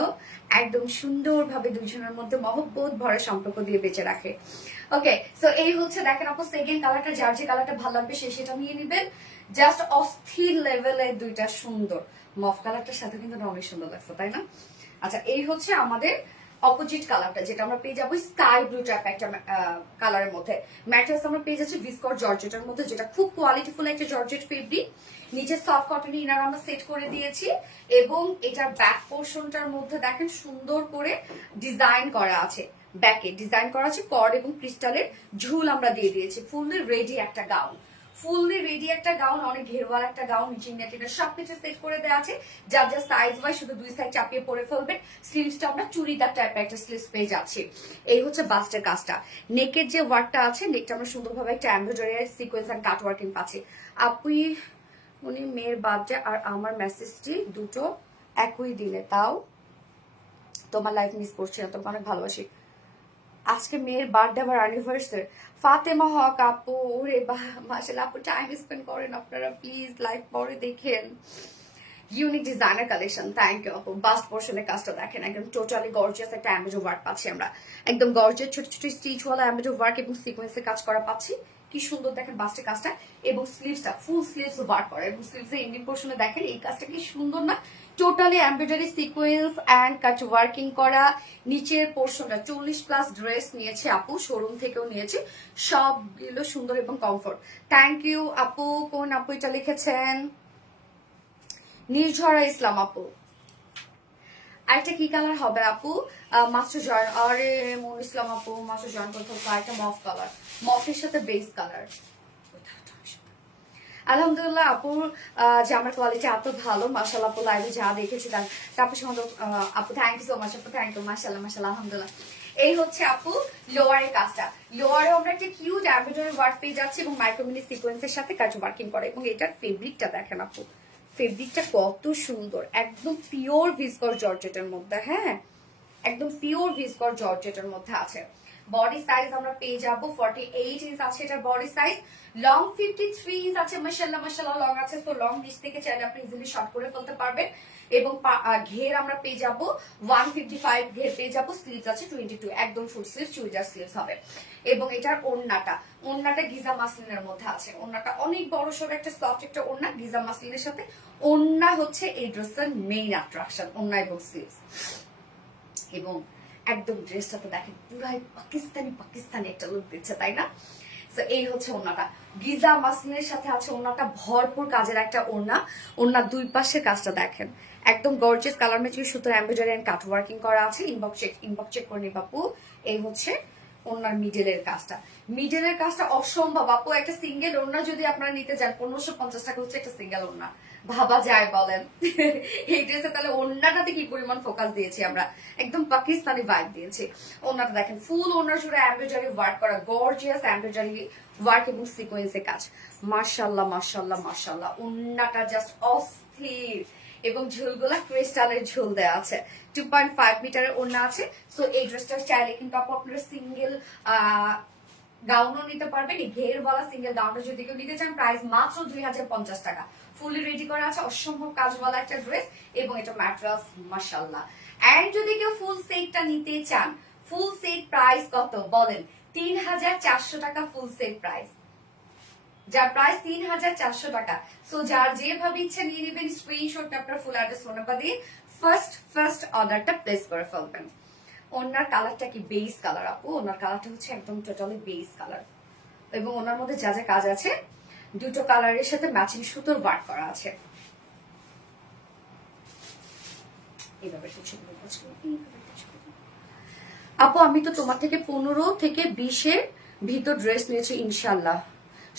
একদম সুন্দরভাবে দুজনের মধ্যে মহব্বত ভরা সম্পর্ক দিয়ে বেঁচে রাখে। ওকে, সো এই হচ্ছে দেখেন আপু সেকেন্ড কালারটা, যার যে কালারটা ভালো লাগবে সেটা নিয়ে নেবেন। জাস্ট অস্থির লেভেলের দুইটা সুন্দর, মফ কালারটার সাথে কিন্তু অনেক সুন্দর লাগছে, তাই না? আচ্ছা, এই হচ্ছে আমাদের অপোজিট কালারটা যেটা আমরা পেয়ে যাবো স্কাই ব্লু টাইপ একটা কালারের মধ্যে। ম্যাট্রেস আমরা পেয়ে যাচ্ছি ভিসকর জর্জেটের মধ্যে, যেটা খুব কোয়ালিটিফুল একটা জর্জেট ফেব্রিক। নিচে সফট কটন ইনার আমরা সেট করে দিয়েছি, এবং এটার ব্যাক পোর্শনটার মধ্যে দেখেন সুন্দর করে ডিজাইন করা আছে, ব্যাকে ডিজাইন করা আছে কর্ড এবং ক্রিস্টালের ঝুল আমরা দিয়ে দিয়েছি। ফুললি রেডি একটা গাউন, ফুললি রেডি একটা গাউন, অনেক ঘেরওয়াল একটা গাউন, নিচে নেটের সবকিছু সেট করে দেওয়া আছে। যার যা সাইজ হয় শুধু দুই সাইড চাপিয়ে পরে ফেলবেন। স্লিভসটা আমরা চুড়িদার টাইপের একটা স্লিভস পেয়ে যাচ্ছি। এই হচ্ছে বাস্টের কাজটা। নেকের যে ওয়ার্কটা আছে, নেকটা আমরা সুন্দরভাবে একটা embroidery sequence and cut working পাচ্ছি। আপুই উনি মেয়ের বার্থডে আর আমার মেসেজটি দুটো একই দিনে, তাও তোমার লাইফ মিস করছি না, তোমাকে অনেক ভালোবাসি। আজকে মেয়ের বার্থডে আবার অ্যানিভার্সারি। ফাতেমা হক আপু, ওরে মাশাআল্লাহ আপু টাইম স্পেন্ড করেন আপনারা, প্লিজ লাইভ পরে দেখেন। Unique designer collection, thank you আপু। বাস্ট পোর্শনের কাজটা দেখেন, একদম টোটালি গর্জিয়াস একটা এমব্রয়ডারি ওয়ার্ক পাচ্ছি আমরা, একদম গর্জিয়াস ছোট ছোট স্টিচওয়ালা এমব্রয়ডারি ওয়ার্ক এবং সিকোয়েন্সের কাজ করা পাচ্ছি। কি সুন্দর দেখেন বাস্টের কাজটা, এবং স্লিভসটা ফুল স্লিভস ওয়ার্ক করা, এবং স্লিভসের এন্ডিং পোর্শনে দেখেন এই কাজটা কি সুন্দর না, totally embroidery sequence and cut working করা। নিচের পোর্শনটা 40+ ড্রেস নিয়েছে আপু, শোরুম থেকেও নিয়েছে, সবগুলো সুন্দর এবং কমফোর্ট। থ্যাংক ইউ আপু। কোন আপু এটা লিখেছেন? নির্ঝরা ইসলাম আপু। আরেকটা কি কালার হবে আপু? মাস্টার জয়েন, আরে মন ইসলাম আপু মাস্টার জয়েন করতে হবে। আরেকটা মফ কালার, মফের সাথে বেস কালার। আলহামদুলিল্লাহ আপুর জামার কোয়ালিটি এত ভালো, মাশাআল্লাহ আপু লাইভে যা দেখেছি তারপর সঙ্গে আপু থ্যাংক ইউ সো মাচ আপু, থ্যাংক ইউ, মাশাআল্লাহ মাশাআল্লাহ আলহামদুলিল্লাহ। এই হচ্ছে আপু লোয়ারের কাজটা, লোয়ারে আমরা একটা কিউট এমব্রয়ডারি ওয়ার্ক পেয়ে যাচ্ছি এবং মাইক্রোমিনি সিকোয়েন্সের সাথে কাজ ওয়ার্কিং করে, এবং এটার ফেব্রিকটা দেখেন আপু, ফেব্রিকটা কত সুন্দর, একদম পিওর ভিসকর জর্জেটের মধ্যে, হ্যাঁ একদম পিওর ভিসকর জর্জেটের মধ্যে আছে। বডি সাইজ আমরা পেয়ে যাবো 48 ইঞ্চ আছে এটার বডি সাইজ, লং 53 ইঞ্চ আছে, মাশাআল্লাহ মাশাআল্লাহ লং আছে। তো লং নিচ থেকে চাইলে আপনি ইজিলি শর্ট করে ফেলতে পারবেন, এবং ঘের আমরা পেয়ে যাবো 155 ঘের পেয়ে যাবো, স্লিভস আছে 22, একদম ফুল স্লিভ চুড়িদার স্লিভস হবে। এবং এটার ওড়নাটা গিজা মাসলিনের মধ্যে আছে, ওড়নাটা অনেক বড় সড়ো একটা সফট একটা ওড়না গিজা মাসলিনের সাথে। ওড়না হচ্ছে এই ড্রেসের মেইন অ্যাট্রাকশন, ওড়না এবং স্লিভস। এবং একদম ড্রেসটাতে দেখেন পুরাই পাকিস্তানি একটা লুক দিচ্ছে, তাই না? তো এই হচ্ছে ওড়নাটা, গিজা মাসলিনের সাথে আছে ওড়নাটা, ভরপুর কাজের একটা ওড়না। ওড়নার দুই পাশের কাজটা দেখেন, একদম গর্জিয়াস কালার ম্যাচিং সুতোর এমব্রয়ডারি এন্ড কাট ওয়ার্কিং করা আছে। ইনবক্স চেক করে নিন বাপু। এই হচ্ছে ওড়নার মিডলের কাজটা অসম্ভব আপু। একটা সিঙ্গেল ওড়না যদি আপনারা নিতে চান 1550 টাকা হচ্ছে একটা সিঙ্গেল ওড়না, ভাবা যায় বলেন? এই ড্রেসে তাহলে ওড়নাটাতে কি পরিমাণ ফোকাস দিয়েছি আমরা, একদম পাকিস্তানি ভাইব দিয়েছি। ওড়নাটা দেখেন ফুল ওড়না জুড়ে এমব্রয়ডারি ওয়ার্ক করা, গর্জিয়াস এমব্রয়ডারি ওয়ার্ক এবং সিকোয়েন্সের কাজ, মাশাআল্লাহ মাশাআল্লাহ মাশাআল্লাহ। ওড়নাটা জাস্ট অস্থির, এবং ঝুলগুলা ক্রিস্টালের ঝুল দেওয়া আছে, 2.5 মিটারের ওড়না আছে। সো এই ড্রেসটা চাইলে কিন্তু আপনারা সিঙ্গেল গাউনও নিতে পারবেন। এই ঘেরওয়ালা সিঙ্গেল গাউনটা যদি কেউ নিতে চান প্রাইস মাত্র 2050 টাকা। ফুলি রেডি করা আছে, অসম্ভব কাজওয়ালা একটা ড্রেস, এবং এটা ম্যাটেরিয়ালস মাশাআল্লাহ। এন্ড যদি কেউ ফুল সেটটা নিতে চান, ফুল সেট প্রাইস কত বলেন? 3400 টাকা ফুল সেট প্রাইস, যার প্রাইস 3400 টাকা। সো যার যেভাবে ইচ্ছা নিয়ে নেবেন, স্ক্রিনশট আপনার ফুল অ্যাড্রেস ফোন নাম্বার দিয়ে ফার্স্ট অর্ডারটা প্লেস করে ফেলবেন। ওনার কালারটা কি বেস কালার আপু? ওনার কালারটা হচ্ছে একদম টোটালি বেস কালার, এবং ওনার মধ্যে যা যা কাজ আছে দুটো কালারের সাথে ম্যাচিং সুতোর ওয়ার্ক করা আছে। এইভাবে আপু আমি তো তোমার থেকে 15 থেকে 20-এর ভিতর ড্রেস নিয়েছি ইনশাল্লাহ।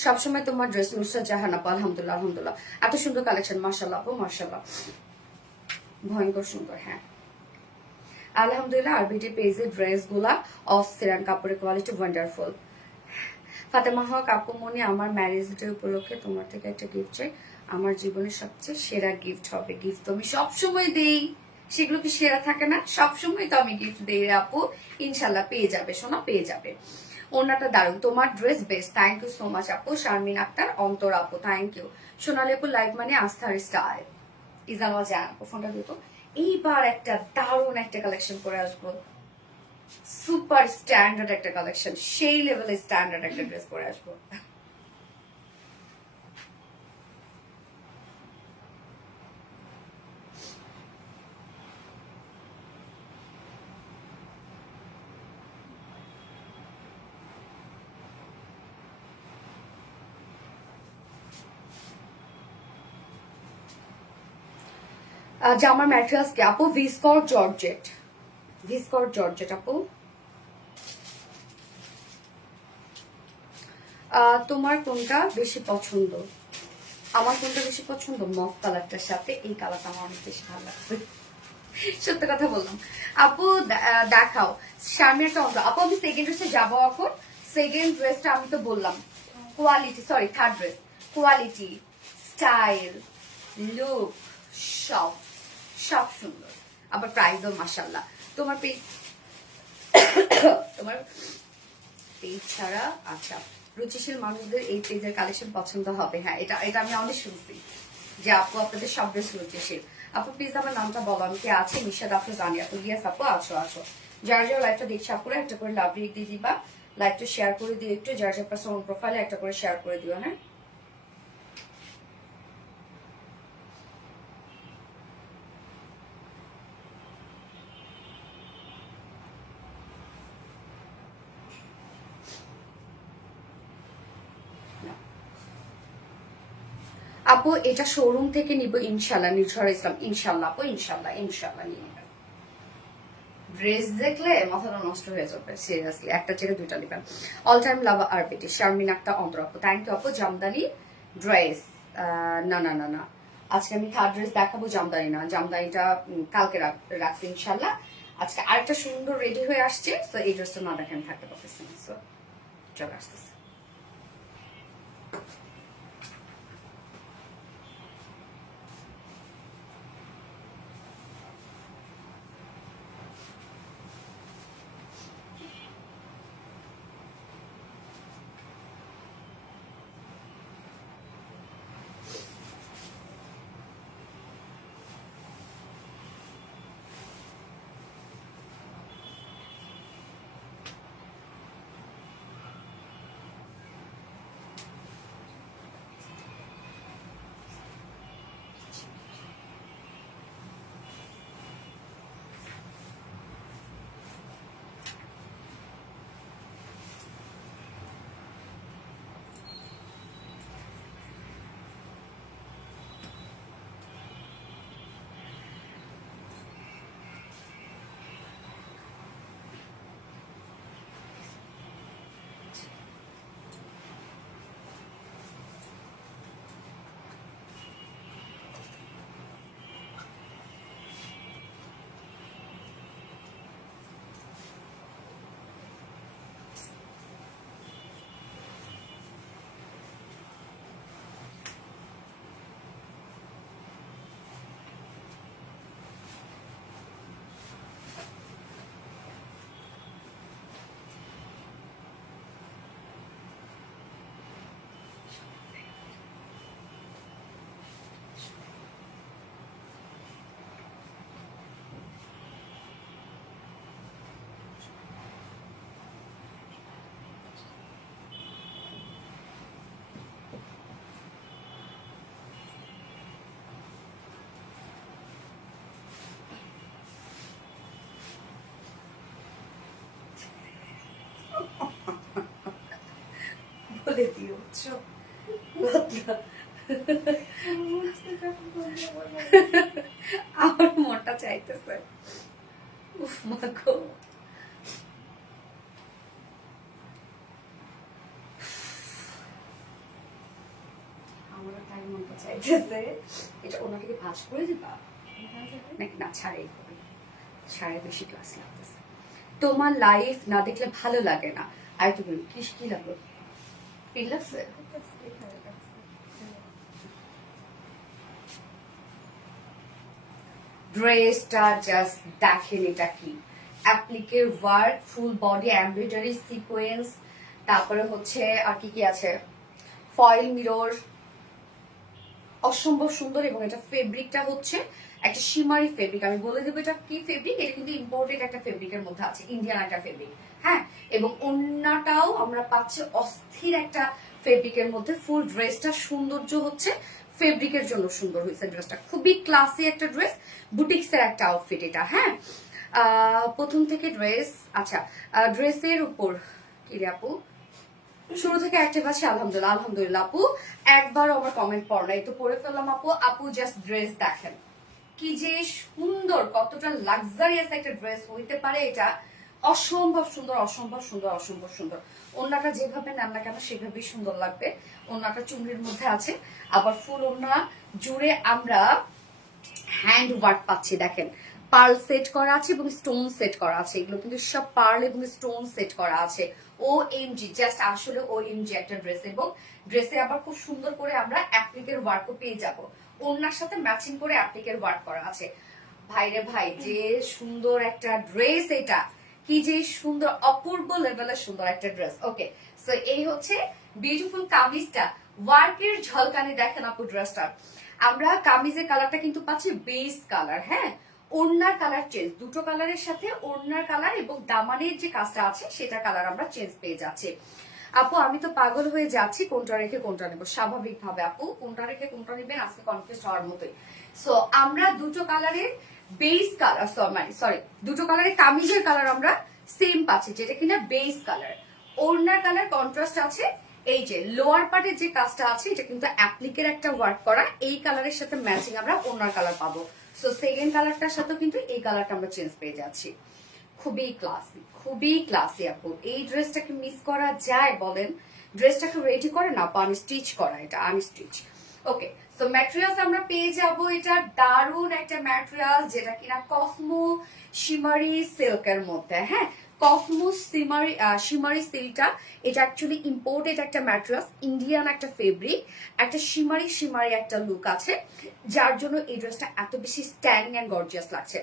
সবসময় তোমার ড্রেস নুসরাত জাহান আপু, আলহামদুলিল্লাহ আলহামদুলিল্লাহ। এত সুন্দর কালেকশন, মাশাআল্লাহ আপু মাশাআল্লাহ, ভয়ঙ্কর সুন্দর। হ্যাঁ আলহামদুলিল্লাহ। আরবিটি পেজের ড্রেস গুলা অফ সিরান কাপড়ের কোয়ালিটি ওয়ান্ডারফুল। ফাতেমা হক আপু মনি, আমার ম্যারেজ ডে উপলক্ষে তোমার থেকে একটা গিফট চাই, আমার জীবনের সবচেয়ে সেরা গিফট হবে। গিফট তো আমি সবসময় দেই, সেগুলো কি সেরা থাকে না? সবসময় তো আমি গিফট দেই আপু, ইনশাল্লাহ পেয়ে যাবে সোনা, পেয়ে যাবে। ওনাটা দারুন, তোমার dress best, thank you so much আপু। শারমিন আক্তার অন্তর আপু, থ্যাংক ইউ। সোনালী আপু লাইভ মানে আস্থার স্টাইল। ইজানওয়া জান আপু ফোনটা দিত। এইবার একটা দারুণ একটা কালেকশন করে আসবো, সুপার স্ট্যান্ডার্ড একটা কালেকশন, সেই লেভেলের স্ট্যান্ডার্ড একটা ড্রেস পরে আসবো। জামার ম্যাটেরিয়ালস কি আপু? ভিসকর জর্জেট, ভিসকর জর্জেট আপু। তোমার কোনটা বেশি পছন্দ? আমার কোনটা বেশি পছন্দ? মফ কালারটার সাথে এই কালারটা আমার অনেক বেশি ভালো লাগছে, সত্যি কথা বললাম। আপু দেখাও শারমিন একটা অন্ত। আপু আমি সেকেন্ড ড্রেসে যাবো এখন। সেকেন্ড ড্রেসটা আমি তো বললাম quality, sorry third dress, quality, style, look, সব সব সুন্দর, আবার প্রাইসও মাশাআল্লাহ। তোমার পেজ তোমার পেজ ছাড়া আচ্ছা রুচিশীল মানুষদের এই পেজের কালেকশন পছন্দ হবে। হ্যাঁ এটা এটা আমি অনেক শুনছি যে আপু আপনাদের সব ড্রেস রুচিশীল। আপু প্লিজ আমার নামটা বলো, আমি কি আছে নিশাদ আপু জানি আপু? ইয়েস আপু আছো আছো। যার যার লাইভটা দেখছি আপুরা একটা করে লাভ রেট দিয়ে দিবা, লাইভটা শেয়ার করে দিও একটু, যার যার পার্সোনাল প্রোফাইলে একটা করে শেয়ার করে দিও। হ্যাঁ আপু এটা শোরুম থেকে নিব ইনশাল্লাহ, নির্ঝর ইসলাম। ইনশাল্লাহ আপু, ইনশাল্লাহ ইনশাল্লাহ নিয়ে নেবেন। ড্রেস দেখলে মাথাটা নষ্ট হয়ে যাবে সিরিয়াসলি, একটা ছেড়ে দুইটা নেবেন। অল টাইম লাভ আর বেটি শারমিন একটা অন্তর আপু, থ্যাংক ইউ আপু। জামদানি ড্রেস না না না না, আজকে আমি থার্ড ড্রেস দেখাবো, জামদানি না, জামদানিটা কালকে রাখছি ইনশাল্লাহ। আজকে আরেকটা সুন্দর রেডি হয়ে আসছে, তো এই ড্রেসটা না দেখে আমি থাকতে পারতেছি না, সো চলে আসতেছে। বলে দিও আমার মনটা চাইতেছে উফ মাগো। আমারও তাই মনটা চাইতেছে। এটা ওনাকে কি ভাঁজ করে দিবা নাকি না ছাড়াই হবে? ছাড়াই বেশি ক্লাস লাগতেছে। তোমার লাইফ না দেখলে ভালো লাগে না। আর তুমি কি লাগলো? পিন লাগছে? ড্রেসটা জাস্ট দেখেন, এটা কি অ্যাপ্লিকের work, full body embroidery sequence, তারপরে হচ্ছে আর কি কি আছে, ফয়েল মিরর, অসম্ভব সুন্দর। এবং এটা ফেব্রিকটা হচ্ছে একটা শিমারি ফেব্রিক, আমি বলে দেবো এটা কি ফেব্রিক। এটা কিন্তু ইম্পোর্টেড একটা ফেব্রিকের মধ্যে আছে, ইন্ডিয়ান একটা ফেব্রিক। হ্যাঁ এবং ওন্নাটাও আমরা পাচ্ছি অস্থির একটা ফেব্রিকের মধ্যে। ফুল ড্রেসটা সৌন্দর্য হচ্ছে ফেব্রিকের জন্য সুন্দর হয়েছে ড্রেসটা, খুবই ক্লাসি একটা ড্রেস, বুটিক্সের একটা আউটফিট এটা। হ্যাঁ প্রথম থেকে ড্রেস, আচ্ছা ড্রেসের উপর কি রে আপু শুরু থেকে অ্যাক্টিভ আছে? আলহামদুলিল্লাহ আলহামদুলিল্লাহ আপু, একবার আমার কমেন্ট পড়ো না, এই তো পড়ে ফেললাম আপু। আপু জাস্ট ড্রেস দেখেন, কি যে সুন্দর, কতটা লাক্সারিয়াস একটা ড্রেস হইতে পারে এটা। অসম্ভব সুন্দর, অসম্ভব সুন্দর, অসম্ভব সুন্দর। ওড়নাটা যেভাবে নেন না কেন সেভাবেই সুন্দর লাগবে। ওড়নাটা চুমড়ির মধ্যে আছে, আবার ফুল ওড়না জুড়ে আমরা হ্যান্ড ওয়ার্ক পাচ্ছি। দেখেন পার্ল সেট করা আছে এবং স্টোন সেট করা আছে, এগুলো কিন্তু সব পার্ল এবং স্টোন সেট করা আছে। ও এমজি, জাস্ট আসলে ও এমজি একটা ড্রেস। এবং ড্রেসে আবার খুব সুন্দর করে আমরা অ্যাপ্লিকের ওয়ার্কও পেয়ে যাব, ওড়নার সাথে ম্যাচিং করে অ্যাপ্লিকের ওয়ার্ক করা আছে। ভাইরে ভাই, যে সুন্দর একটা ড্রেস এটা, কি যে সুন্দর, অপূর্ব লেভেলের সুন্দর একটা ড্রেস। ওকে, সো এই হচ্ছে বিউটিফুল কামিজটা, ওয়ার্কের ঝলকানি। দেখেন আপু ড্রেসটা, আমরা কামিজের কালারটা কিন্তু পাচ্ছি বেস কালার। হ্যাঁ, ওড়নার কালার চেঞ্জ, দুটো কালারের সাথে ওড়নার কালার এবং দামানের যে কাজটা আছে সেটা কালার আমরা চেঞ্জ পেয়ে যাচ্ছি। আপু আমি তো পাগল হয়ে যাচ্ছি, কোনটা রেখে কোনটা নেবো। স্বাভাবিক ভাবে আপু, কোনটা রেখে কোনটা নেবেন আজকে কনফিউজ হওয়ার মতোই। সো আমরা দুটো কালারের বেস কালার, সরি দুটো কালারের কামিজের কালার আমরা সেম পাচ্ছি, যেটা কিনা বেস কালার। ওড়নার কালার কন্ট্রাস্ট আছে। এই যে লোয়ার পার্টের যে কাজটা আছে এটা কিন্তু অ্যাপ্লিকের একটা ওয়ার্ক করা, এই কালারের সাথে ম্যাচিং আমরা ওড়নার কালার পাবো। সো সেকেন্ড কালারটার সাথেও কিন্তু এই কালারটা আমরা চেঞ্জ পেয়ে যাচ্ছি। খুবই ক্লাসি, খুবই ক্লাসি আপু। এই ড্রেসটাকে মিস করা যায় বলেন? ড্রেসটাকে রেডি করে না স্টিচ করা, এটা আনস্টিচ। ওকে, সো ম্যাটেরিয়ালস আমরা পেয়ে যাব এটা দারুন একটা ম্যাটেরিয়াল, যেটা কিনা কসমো শিমারি সিল্কের মধ্যে। হ্যাঁ, কসমো শিমারি সিল্কটা, এটা অ্যাকচুয়ালি ইম্পোর্টেড একটা ম্যাটেরিয়াল, ইন্ডিয়ান একটা ফেব্রিক, একটা শিমারি শিমারি একটা লুক আছে, যার জন্য এই ড্রেসটা এত বেশি স্ট্যান্ডিং এন্ড গর্জিয়াস লাগছে।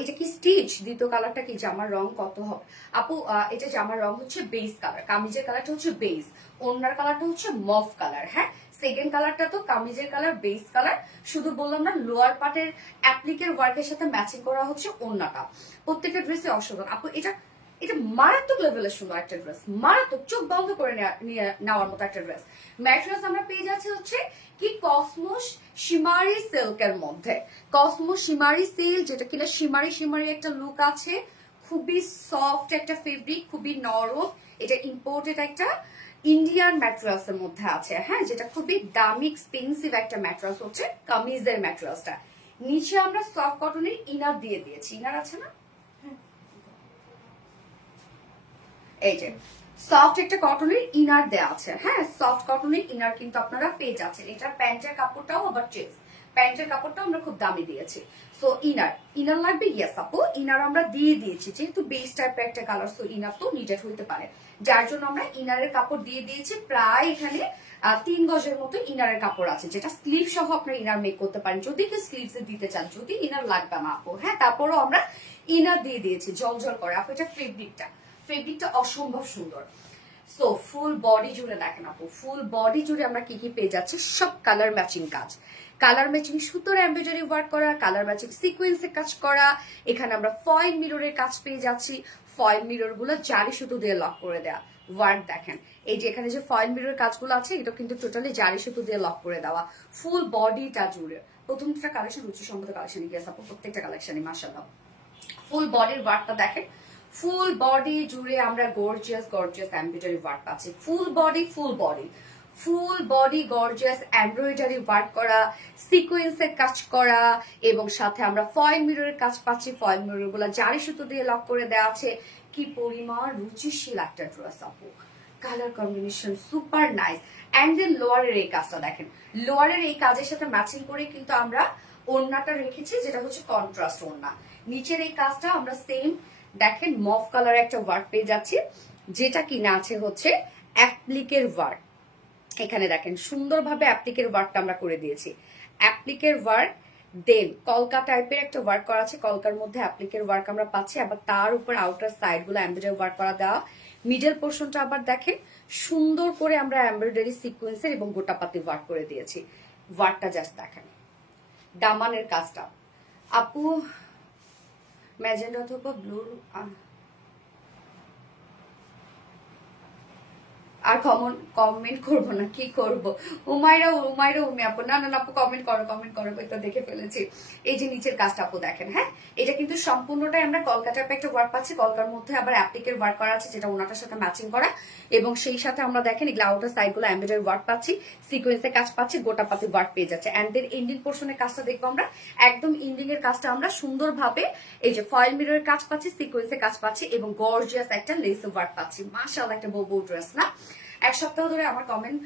এটা কি স্টিচ? দ্বিতীয় কালারটা কি জামার রং কত হবে আপু? এটা জামার রং হচ্ছে বেস কালার, কামিজের কালারটা হচ্ছে বেস, ওড়নার কালারটা হচ্ছে মফ কালার। হ্যাঁ, সেকেন্ড কালারটা তো কামিজের কালার বেস কালার, শুধু বললাম না লোয়ার পার্টের অ্যাপ্লিকের ওয়ার্কের সাথে ম্যাচিং করা হচ্ছে ওড়নাটা। প্রত্যেকটা ড্রেসে অসাধারণ আপু, এটা এটা মারাত্মক লেভেলের সুন্দর একটা ড্রেস, মারাত্মক, চোখ বন্ধ করে নেওয়ার মতো একটা ড্রেস। ম্যাটেরিয়ালস আমরা পেয়ে যাচ্ছি হচ্ছে কি কসমোস শিমারি সিল্কের মধ্যে। কসমোস শিমারি সিল্ক, যেটা কিনা শিমারি শিমারি একটা লুক আছে, খুবই সফট একটা ফেব্রিক, খুবই নরম। এটা ইম্পোর্টেড একটা ইন্ডিয়ান ম্যাটেরিয়ালস এর মধ্যে আছে। হ্যাঁ, যেটা খুবই দামি এক্সপেন্সিভ একটা ম্যাটেরিয়ালস হচ্ছে কামিজের ম্যাটেরিয়ালসটা। নিচে আমরা সফট কটনের ইনার দিয়ে দিয়েছি, ইনার আছে না? এই যে সফট একটা কটনের ইনার দেওয়া আছে। হ্যাঁ, সফট কটনের ইনার কিন্তু আপনারা পেয়ে যাচ্ছেন। এটা প্যান্টের কাপড়টাও আবার চেঞ্জ, প্যান্টের কাপড়টাও আমরা খুব দামি দিয়েছি। সো ইনার লাগবে? ইয়েস আপু, ইনার আমরা দিয়ে দিয়েছি, যেহেতু বেস টাইপের একটা কালার, সো ইনার তো নিডেড হইতে পারে, যার জন্য আমরা ইনারের কাপড় দিয়ে দিয়েছি। প্রায় এখানে 3 গজের মতো ইনারের কাপড় আছে, যেটা স্লিভ সহ আপনারা ইনার মেক করতে পারেন যদি কেউ স্লিভসে দিতে চান, যদি ইনার লাগবে না আপু। হ্যাঁ, তারপরও আমরা ইনার দিয়ে দিয়েছি জল করে আপু। এটা ফেব্রিকটা অসম্ভব সুন্দর। সো ফুল বডি জুড়ে দেখেন আপু, ফুল বডি জুড়ে আমরা কি কি পেয়ে যাচ্ছি, সব কালার ম্যাচিং কাজ, কালার ম্যাচিং সুতোর এমব্রয়ডারি ওয়ার্ক করা, কালার ম্যাচিং সিকোয়েন্সের কাজ করা। এখানে আমরা ফয়েল মিররের কাজ পেয়ে যাচ্ছি, ফয়েল মিরর গুলো জারি সুতো দিয়ে লক করে দেওয়া ওয়ার্ক। দেখেন এই যে এখানে যে ফয়েল মিররের কাজগুলো আছে, এটা কিন্তু টোটালি জারি সুতো দিয়ে লক করে দেওয়া ফুল বডিটা জুড়ে। প্রথমটা কালেকশন রুচি সম্মত কালেকশন, গিয়েছে আপু প্রত্যেকটা কালেকশনই মাশাআল্লাহ। ফুল বডির ওয়ার্কটা দেখেন, ফুল বডি জুড়ে আমরা গর্জিয়াস গর্জিয়াস এমব্রয়ডারি ওয়ার্ক পাচ্ছি। Full body gorgeous embroidery work করা, সিকোয়েন্সের কাজ করা, এবং সাথে আমরা ফয়েল মিররের কাজ পাচ্ছি। ফয়েল মিরর গুলো জারি সুতো দিয়ে লক করে দেওয়া আছে। কি পরিমাণ রুচিশীল একটা ড্রেস আপু, colour combination super nice. And then লোয়ারের এই কাজটা দেখেন, লোয়ারের এই কাজের সাথে ম্যাচিং করে কিন্তু আমরা ওড়নাটা রেখেছি, যেটা হচ্ছে কন্ট্রাস্ট ওড়না। নিচের এই কাজটা আমরা সেম দেখেন মফ কালার একটা ওয়ার্ক পেয়ে যাচ্ছি, যেটা কিনা আছে হচ্ছে অ্যাপ্লিকের ওয়ার্ক। এখানে দেখেন সুন্দরভাবে অ্যাপ্লিকের ওয়ার্কটা আমরা করে দিয়েছি, অ্যাপ্লিকের ওয়ার্ক। দেন কলকা টাইপের একটা ওয়ার্ক করা আছে, কলকার মধ্যে অ্যাপ্লিকের ওয়ার্ক আমরা পাচ্ছি, আবার তার উপর আউটার সাইড গুলো এমব্রয়ডারি ওয়ার্ক করা দেওয়া। মিডল পোর্শনটা আবার দেখেন সুন্দর করে আমরা এমব্রয়ডারি সিকোয়েন্সের এবং গোটাপাতি ওয়ার্ক করে দিয়েছি। ওয়ার্কটা জাস্ট দেখেন, দামানের কাজটা আপু ম্যাজেন্ডা অথবা ব্লু, আর কমেন্ট করবো না, কি করব? উমাইরা উমি আপু, না না আপু কমেন্ট করো, ওই তো দেখে ফেলেছি। এই যে নিচের কাজটা আপু দেখেন, হ্যাঁ এটা কিন্তু সম্পূর্ণটাই আমরা কলকাতার একটা ওয়ার্ক পাচ্ছি, কলকার মধ্যে আবার অ্যাপ্লিকের ওয়ার্ক করা আছে যেটা ওনাটার সাথে ম্যাচিং করা, এবং সেই সাথে আমরা দেখেন এগুলো আউটার সাইড গুলো এমব্রয়ডারি ওয়ার্ক পাচ্ছি, সিকোয়েন্সের কাজ পাচ্ছি, গোটা পাতি ওয়ার্ক পেয়ে যাচ্ছে। এন্ড দেন এন্ডিং পোর্শনের কাজটা দেখবো আমরা, একদম এন্ডিং এর কাজটা আমরা সুন্দরভাবে এই যে ফয়েল মিররের কাজ পাচ্ছি, সিকোয়েন্সের কাজ পাচ্ছি, এবং গর্জিয়াস একটা লেস ওয়ার্ক পাচ্ছি। মাশাআল্লাহ, একটা বউ ড্রেস না? এক সপ্তাহ ধরে আমার কমেন্ট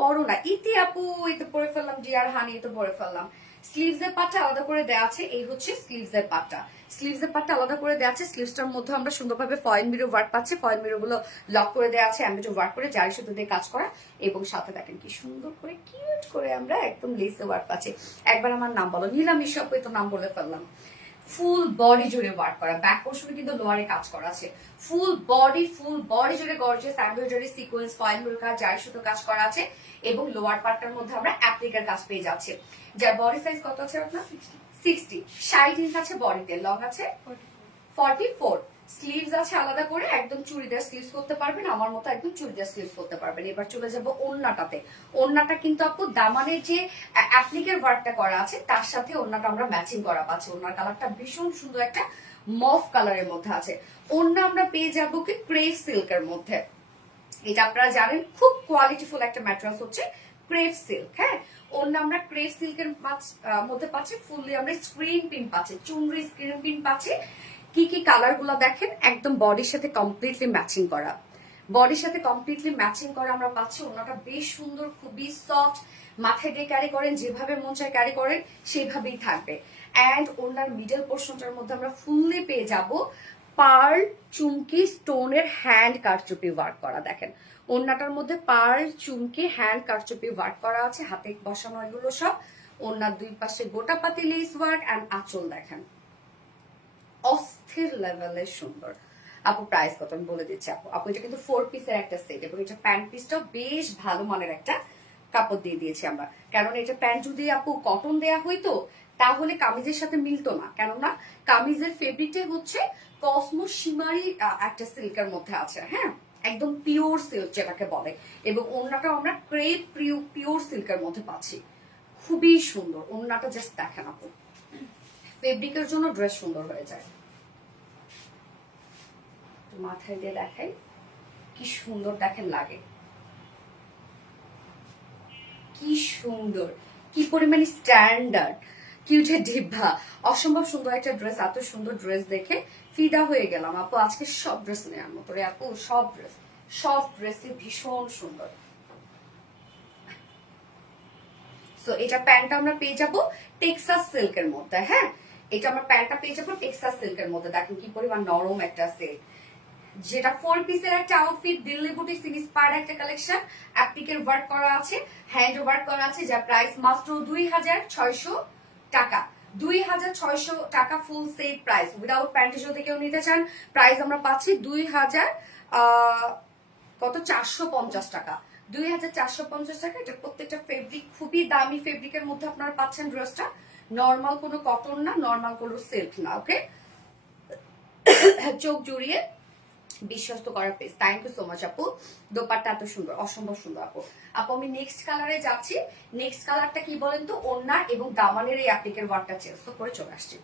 পড়ো না, ইতি আপু এই তো পড়ে ফেললাম, ডিয়ার হানি এই তো পড়ে ফেললাম। স্লিভস এর পাটটা আলাদা করে দেওয়া আছে, এই হচ্ছে স্লিভস এর পাটটা। স্লিভস এর পাটটা আলাদা করে দেওয়া আছে, স্লিভসটার মধ্যে আমরা সুন্দরভাবে ফয়েল মিরর ওয়ার্ক পাচ্ছি, ফয়েল মিরর গুলো লক করে দেওয়া আছে, এমব্রয়ডারি ওয়ার্ক করে জারি সুতো দিয়ে কাজ করা, এবং সাথে দেখেন কি সুন্দর করে কিউট করে আমরা একদম লেস ওয়ার্ক পাচ্ছি। একবার আমার নাম বলো, নীলামিশা আপু এই তো নাম বলে ফেললাম। ফুল বডি জুড়ে ওয়ার্ক করা, ব্যাক পোর্শনে কিন্তু লোয়ারে কাজ করা আছে, ফুল বডি জুড়ে gorgeous embroidery, sequence, foil mirror কাজ, জারি সুতো কাজ করা আছে, এবং লোয়ার পার্টটার মধ্যে আমরা অ্যাপ্লিকার কাজ পেয়ে যাচ্ছে। যার বডি সাইজ কত আছে আপনার? 60, 60 ইঞ্চ আছে বডিতে, লং আছে 44, স্লিভস আছে আলাদা করে, একদম চুড়িদার স্লিভস করতে পারবেন, আমার মতো একদম চুড়িদার স্লিভস করতে পারবেন। এবার চলে যাব ওন্নাটাতে। ওন্নাটা কিন্তু আপু দামানের যে অ্যাপ্লিকের ওয়ার্কটা করা আছে তার সাথে ওন্নাটা আমরা ম্যাচিং করা পাচ্ছি। ওন্নার কালারটা ভীষণ সুন্দর একটা মফ কালারের মধ্যে আছে। ওন্না আমরা পেয়ে যাবো কি ক্রেপ সিল্কের মধ্যে, এটা আপনারা জানেন খুব কোয়ালিটিফুল একটা ম্যাটেরিয়াল হচ্ছে ক্রেপ সিল্ক। হ্যাঁ, অন্য আমরা ক্রেপ সিল্কের মধ্যে পাচ্ছি, ফুললি আমরা স্ক্রিন পিন পাচ্ছি, চুনরি স্ক্রিন পিন পাচ্ছি। কি কি কালার গুলো দেখেন, একদম বডির সাথে কমপ্লিটলি ম্যাচিং করা, বডির সাথে কমপ্লিটলি ম্যাচিং করা আমরা পাচ্ছি। ওনাটা বেশ সুন্দর, খুবই সফট, মাথায় দিয়ে ক্যারি করেন যেভাবে মন চায় ক্যারি করেন সেইভাবেই থাকবে। অ্যান্ড ওনার মিডল পোর্শনটার মধ্যে আমরা ফুললি পেয়ে যাব পার্ল চুমকি স্টোনের হ্যান্ড কারচুপি ওয়ার্ক করা। দেখেন ওন্নাটার মধ্যে পার্ল চুমকি হ্যান্ড কারচুপি ওয়ার্ক করা আছে, হাতে বসানো এগুলো সব। ওন্নার দুই পাশে গোটা পাতি লেস ওয়ার্ক, অ্যান্ড আঁচল দেখেন অস্থির লেভেলের সুন্দর। আপু প্রাইস কত আমি বলে দিচ্ছি আপু। আপু এটা কিন্তু 4 পিসের একটা সেট, এবং এটা প্যান্ট পিসটাও বেশ ভালো মানের একটা কাপড় দিয়ে দিয়েছি আমরা, কারণ এটা প্যান্ট যদি আপু কটন দেয়া হইতো তাহলে কামিজের সাথে মিলতো না, কেননা কামিজের ফেব্রিকটাই হচ্ছে কসমো শিমারি একটা সিল্কের মধ্যে আছে। হ্যাঁ, একদম পিওর সিল্ক যেটাকে বলে, এবং ওড়নাটা আমরা ক্রেপ পিওর সিল্কের মধ্যে পাচ্ছি, খুবই সুন্দর। ওড়নাটা জাস্ট দেখেন আপু, ফেব্রিকের জন্য ড্রেস সুন্দর হয়ে যায়। মাথায় দিয়ে দেখাই কি সুন্দর দেখেন লাগে, কি সুন্দর, কি পরিমাণে স্ট্যান্ডার্ড, কিউটে ডিব্বা, অসম্ভব সুন্দর একটা ড্রেস। এত সুন্দর ড্রেস দেখে ফিদা হয়ে গেলাম আপু। আজকে সব ড্রেস নেওয়ার মতো রে আপু, সব ড্রেসই ভীষণ সুন্দর। সো এটা প্যান্টটা আমরা পেয়ে যাবো টেক্সাস সিল্কের মধ্যে। হ্যাঁ, এটা আমরা প্যান্টটা পেয়ে যাবো টেক্সাস সিল্কের মধ্যে। দেখেন কি পরিমাণ নরম একটা সিল্ক, যেটা 4 পিসের একটা আউটফিট, দিল্লি বুটিক ইন্সপায়ার্ড একটা কালেকশন। অ্যাপ্লিকের ওয়ার্ক করা আছে, হ্যান্ড ওয়ার্ক করা আছে, যার প্রাইস মাত্র 2600 টাকা। 2600 টাকা full set price, without pant যদি কেউ নিতে চান প্রাইস আমরা পাচ্ছি 2000 কত 450 টাকা, 2450 টাকা। এটা প্রত্যেকটা ফেব্রিক খুবই দামি ফেব্রিকের মধ্যে আপনারা পাচ্ছেন ড্রেসটা, নর্মাল কোনো কটন না, নর্মাল কোনো সিল্ক না। ওকে, চোখ জুড়িয়ে বিশ্বস্ত করার পেজ। থ্যাংক ইউ সো মাচ আপু, দোপাট্টা এত সুন্দর, অসম্ভব সুন্দর আপু। আপু আমি নেক্সট কালারে যাচ্ছি। নেক্সট কালারটা কি বলেন তো, ওড়না এবং দামানের এই অ্যাপ্লিকের ওয়ার্কটা চেঞ্জ করে চলে আসছি।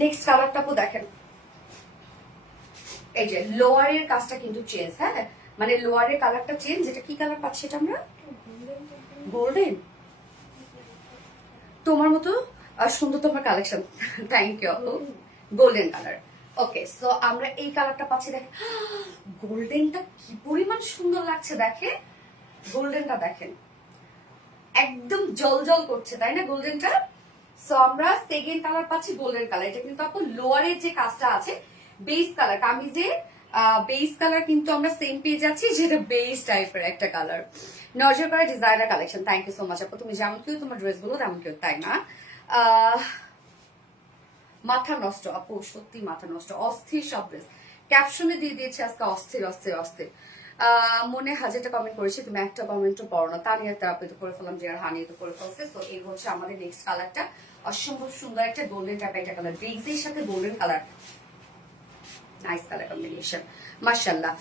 নেক্সট কালারটা আপু দেখেন, এই যে লোয়ারের কাজটা কিন্তু চেঞ্জ, হ্যাঁ মানে লোয়ারের কালারটা চেঞ্জ। যেটা কি কালার পাচ্ছি এটা আমরা? গোল্ডেন। তোমার মতো সুন্দর তোমার collection, thank you. Golden colour, okay. So আমরা এই কালারটা পাচ্ছি, দেখেন গোল্ডেনটা কি পরিমাণ সুন্দর লাগছে, দেখে গোল্ডেনটা দেখেন একদম জল করছে, তাই না গোল্ডেনটা? সো আমরা সেকেন্ড কালার পাচ্ছি গোল্ডেন কালার। এটা কিন্তু আপু লোয়ারের যে কাজটা আছে বেস কালার, কামিজে বেস কালার কিন্তু আমরা সেম পেয়ে যাচ্ছি, যেটা বেস টাইপের একটা কালার। নজর করা designer collection, thank you so much আপু। তুমি যেমন কেউ তোমার ড্রেস গুলো তেমন কেউ, তাই না? মাথা নষ্ট আপু, সত্যি মাথা নষ্ট, অস্থির সব ড্রেস। ক্যাপশনে দিয়ে দিয়েছে আজকে অস্থির অস্থির অস্থির। মনে হাজারটা কমেন্ট করেছি, তুমি একটা কমেন্টও পড়ো না। তানিয়া থেরাপি তো করে ফেললাম, যে আর হানি তো করে ফেলছে। তো এই হচ্ছে আমাদের নেক্সট কালারটা, অসম্ভব সুন্দর একটা গোল্ডেন টাইপের একটা কালার, ব্রিক্সের সাথে golden colour, nice colour combination, মাশাআল্লাহ।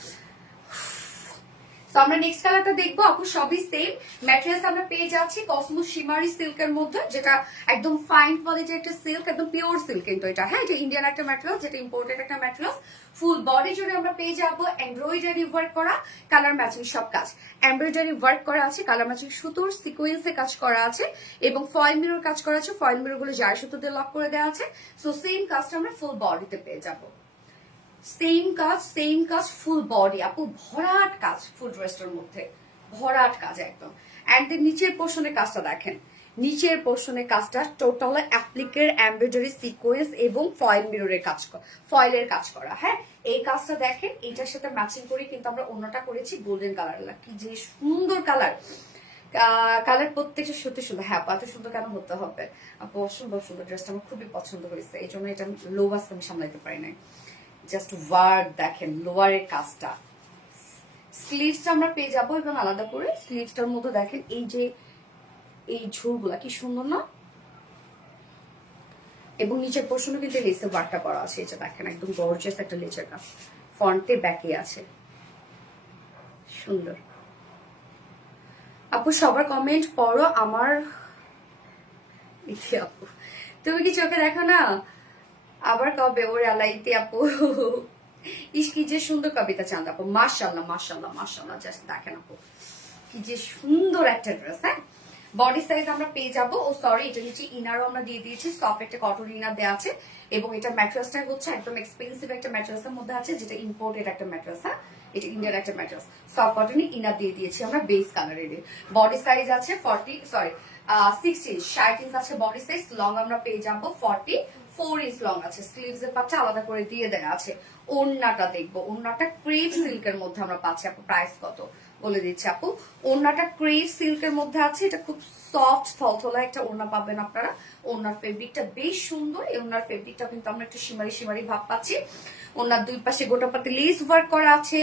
তো আমরা নেক্সট কালারটা দেখবো আপু, সবই সেম ম্যাটেরিয়ালস আমরা পেয়ে যাচ্ছি কসমো শিমারি সিল্কের মধ্যে, যেটা একদম ফাইন কোয়ালিটির একটা সিল্ক, একদম পিওর সিল্ক কিন্তু এটা, হ্যাঁ এটা ইন্ডিয়ান একটা ম্যাটেরিয়াল, যেটা ইম্পোর্টেড একটা ম্যাটেরিয়াল। ফুল বডি জুড়ে আমরা পেয়ে যাবো এমব্রয়ডারি ওয়ার্ক করা, কালার ম্যাচিং সব কাজ, এমব্রয়ডারি ওয়ার্ক করা আছে, কালার ম্যাচিং সুতোর সিকোয়েন্সে কাজ করা আছে, এবং ফয়েল মিরর কাজ করা আছে। ফয়েল মিরর গুলো জারি সুতো দিয়ে লক করে দেওয়া আছে। সো সেম কাজটা আমরা ফুল বডিতে পেয়ে যাবো, সেম কাজ ফুল বডি আপু, ভরাট কাজ ফুল ড্রেসটার মধ্যে, ভরাট কাজ একদম। এন্ড দেন নিচের পোর্শনের কাজটা দেখেন, নিচের পোর্শনের কাজটা টোটাল অ্যাপ্লিকের এমব্রয়ডারি সিকোয়েন্স এবং ফয়েল মিররের কাজ, ফয়েলের কাজ করা, হ্যাঁ এই কাজটা দেখেন। এটার সাথে ম্যাচিং করে কিন্তু আমরা অন্যটা করেছি গোল্ডেন কালার, কি যে সুন্দর কালার, কালার প্রত্যেকটা সত্যি সুন্দর। হ্যাঁ এত সুন্দর কেন হতে হবে আপু, অসম্ভব সুন্দর। ড্রেসটা আমার খুবই পছন্দ হয়েছে, এই জন্য এটা লো বাস আমি সামলাইতে পারি নাই। জাস্ট ওয়ার্ক দেখেন, লোয়ারের কাজটা, স্লিভসটা আমরা পেয়ে যাবো, এবং আলাদা করে স্লিভসটার মধ্যে দেখেন এই যে এই ঝুলগুলা কি সুন্দর না, এবং নিচের পোর্শনে কিন্তু লেসের ওয়ার্কটা করা আছে, এটা দেখেন একদম গর্জিয়াস একটা লেসের কাজ, ফ্রন্টে ব্যাকে আছে, সুন্দর। আপু সবার কমেন্ট পড়ো আমার, আপু তুমি কি চোখে দেখো না? আবার কবে ওর আলাইতে আপু, ইস কি যে সুন্দর কবিতা চাঁদ আপু, মাশাআল্লাহ মাশাআল্লাহ মাশাআল্লাহ, জাস্ট দেখেন আপু কি যে সুন্দর একটা ড্রেস। হ্যাঁ বডি সাইজ আমরা পেয়ে যাবো, ও সরি এটা নিচে ইনারও আমরা দিয়ে দিয়েছি, সফট একটা কটন ইনার দেওয়া আছে, এবং এটা ম্যাট্রেসটা হচ্ছে একদম এক্সপেন্সিভ একটা ম্যাট্রেসের মধ্যে আছে, যেটা ইম্পোর্টেড একটা ম্যাট্রেস, হ্যাঁ এটা ইন্ডিয়ান একটা ম্যাট্রেস, সফট কটন ইনার দিয়ে দিয়েছি আমরা বেস কালারের। বডি সাইজ আছে 60 ইঞ্চ, 60 ইঞ্চ আছে বডি সাইজ, লং আমরা পেয়ে যাবো 44 ইঞ্চ লং আছে, স্লিভস এর পাটটা আলাদা করে দিয়ে দেওয়া আছে। ওড়নাটা দেখবো, ওড়নাটা ক্রেপ সিল্কের মধ্যে আমরা পাচ্ছি আপু, প্রাইস কত বলে দিচ্ছি আপু। ওড়নাটা ক্রেপ সিল্কের মধ্যে আছে, এটা খুব সফট থলথলা একটা ওড়না পাবেন আপনারা। ওড়নার ফেব্রিকটা বেশ সুন্দর, এই ওড়নার ফেব্রিকটা কিন্তু আমরা একটু শিমারি শিমারি ভাব পাচ্ছি। ওড়নার দুই পাশে গোটাপাতি লেস ওয়ার্ক করা আছে,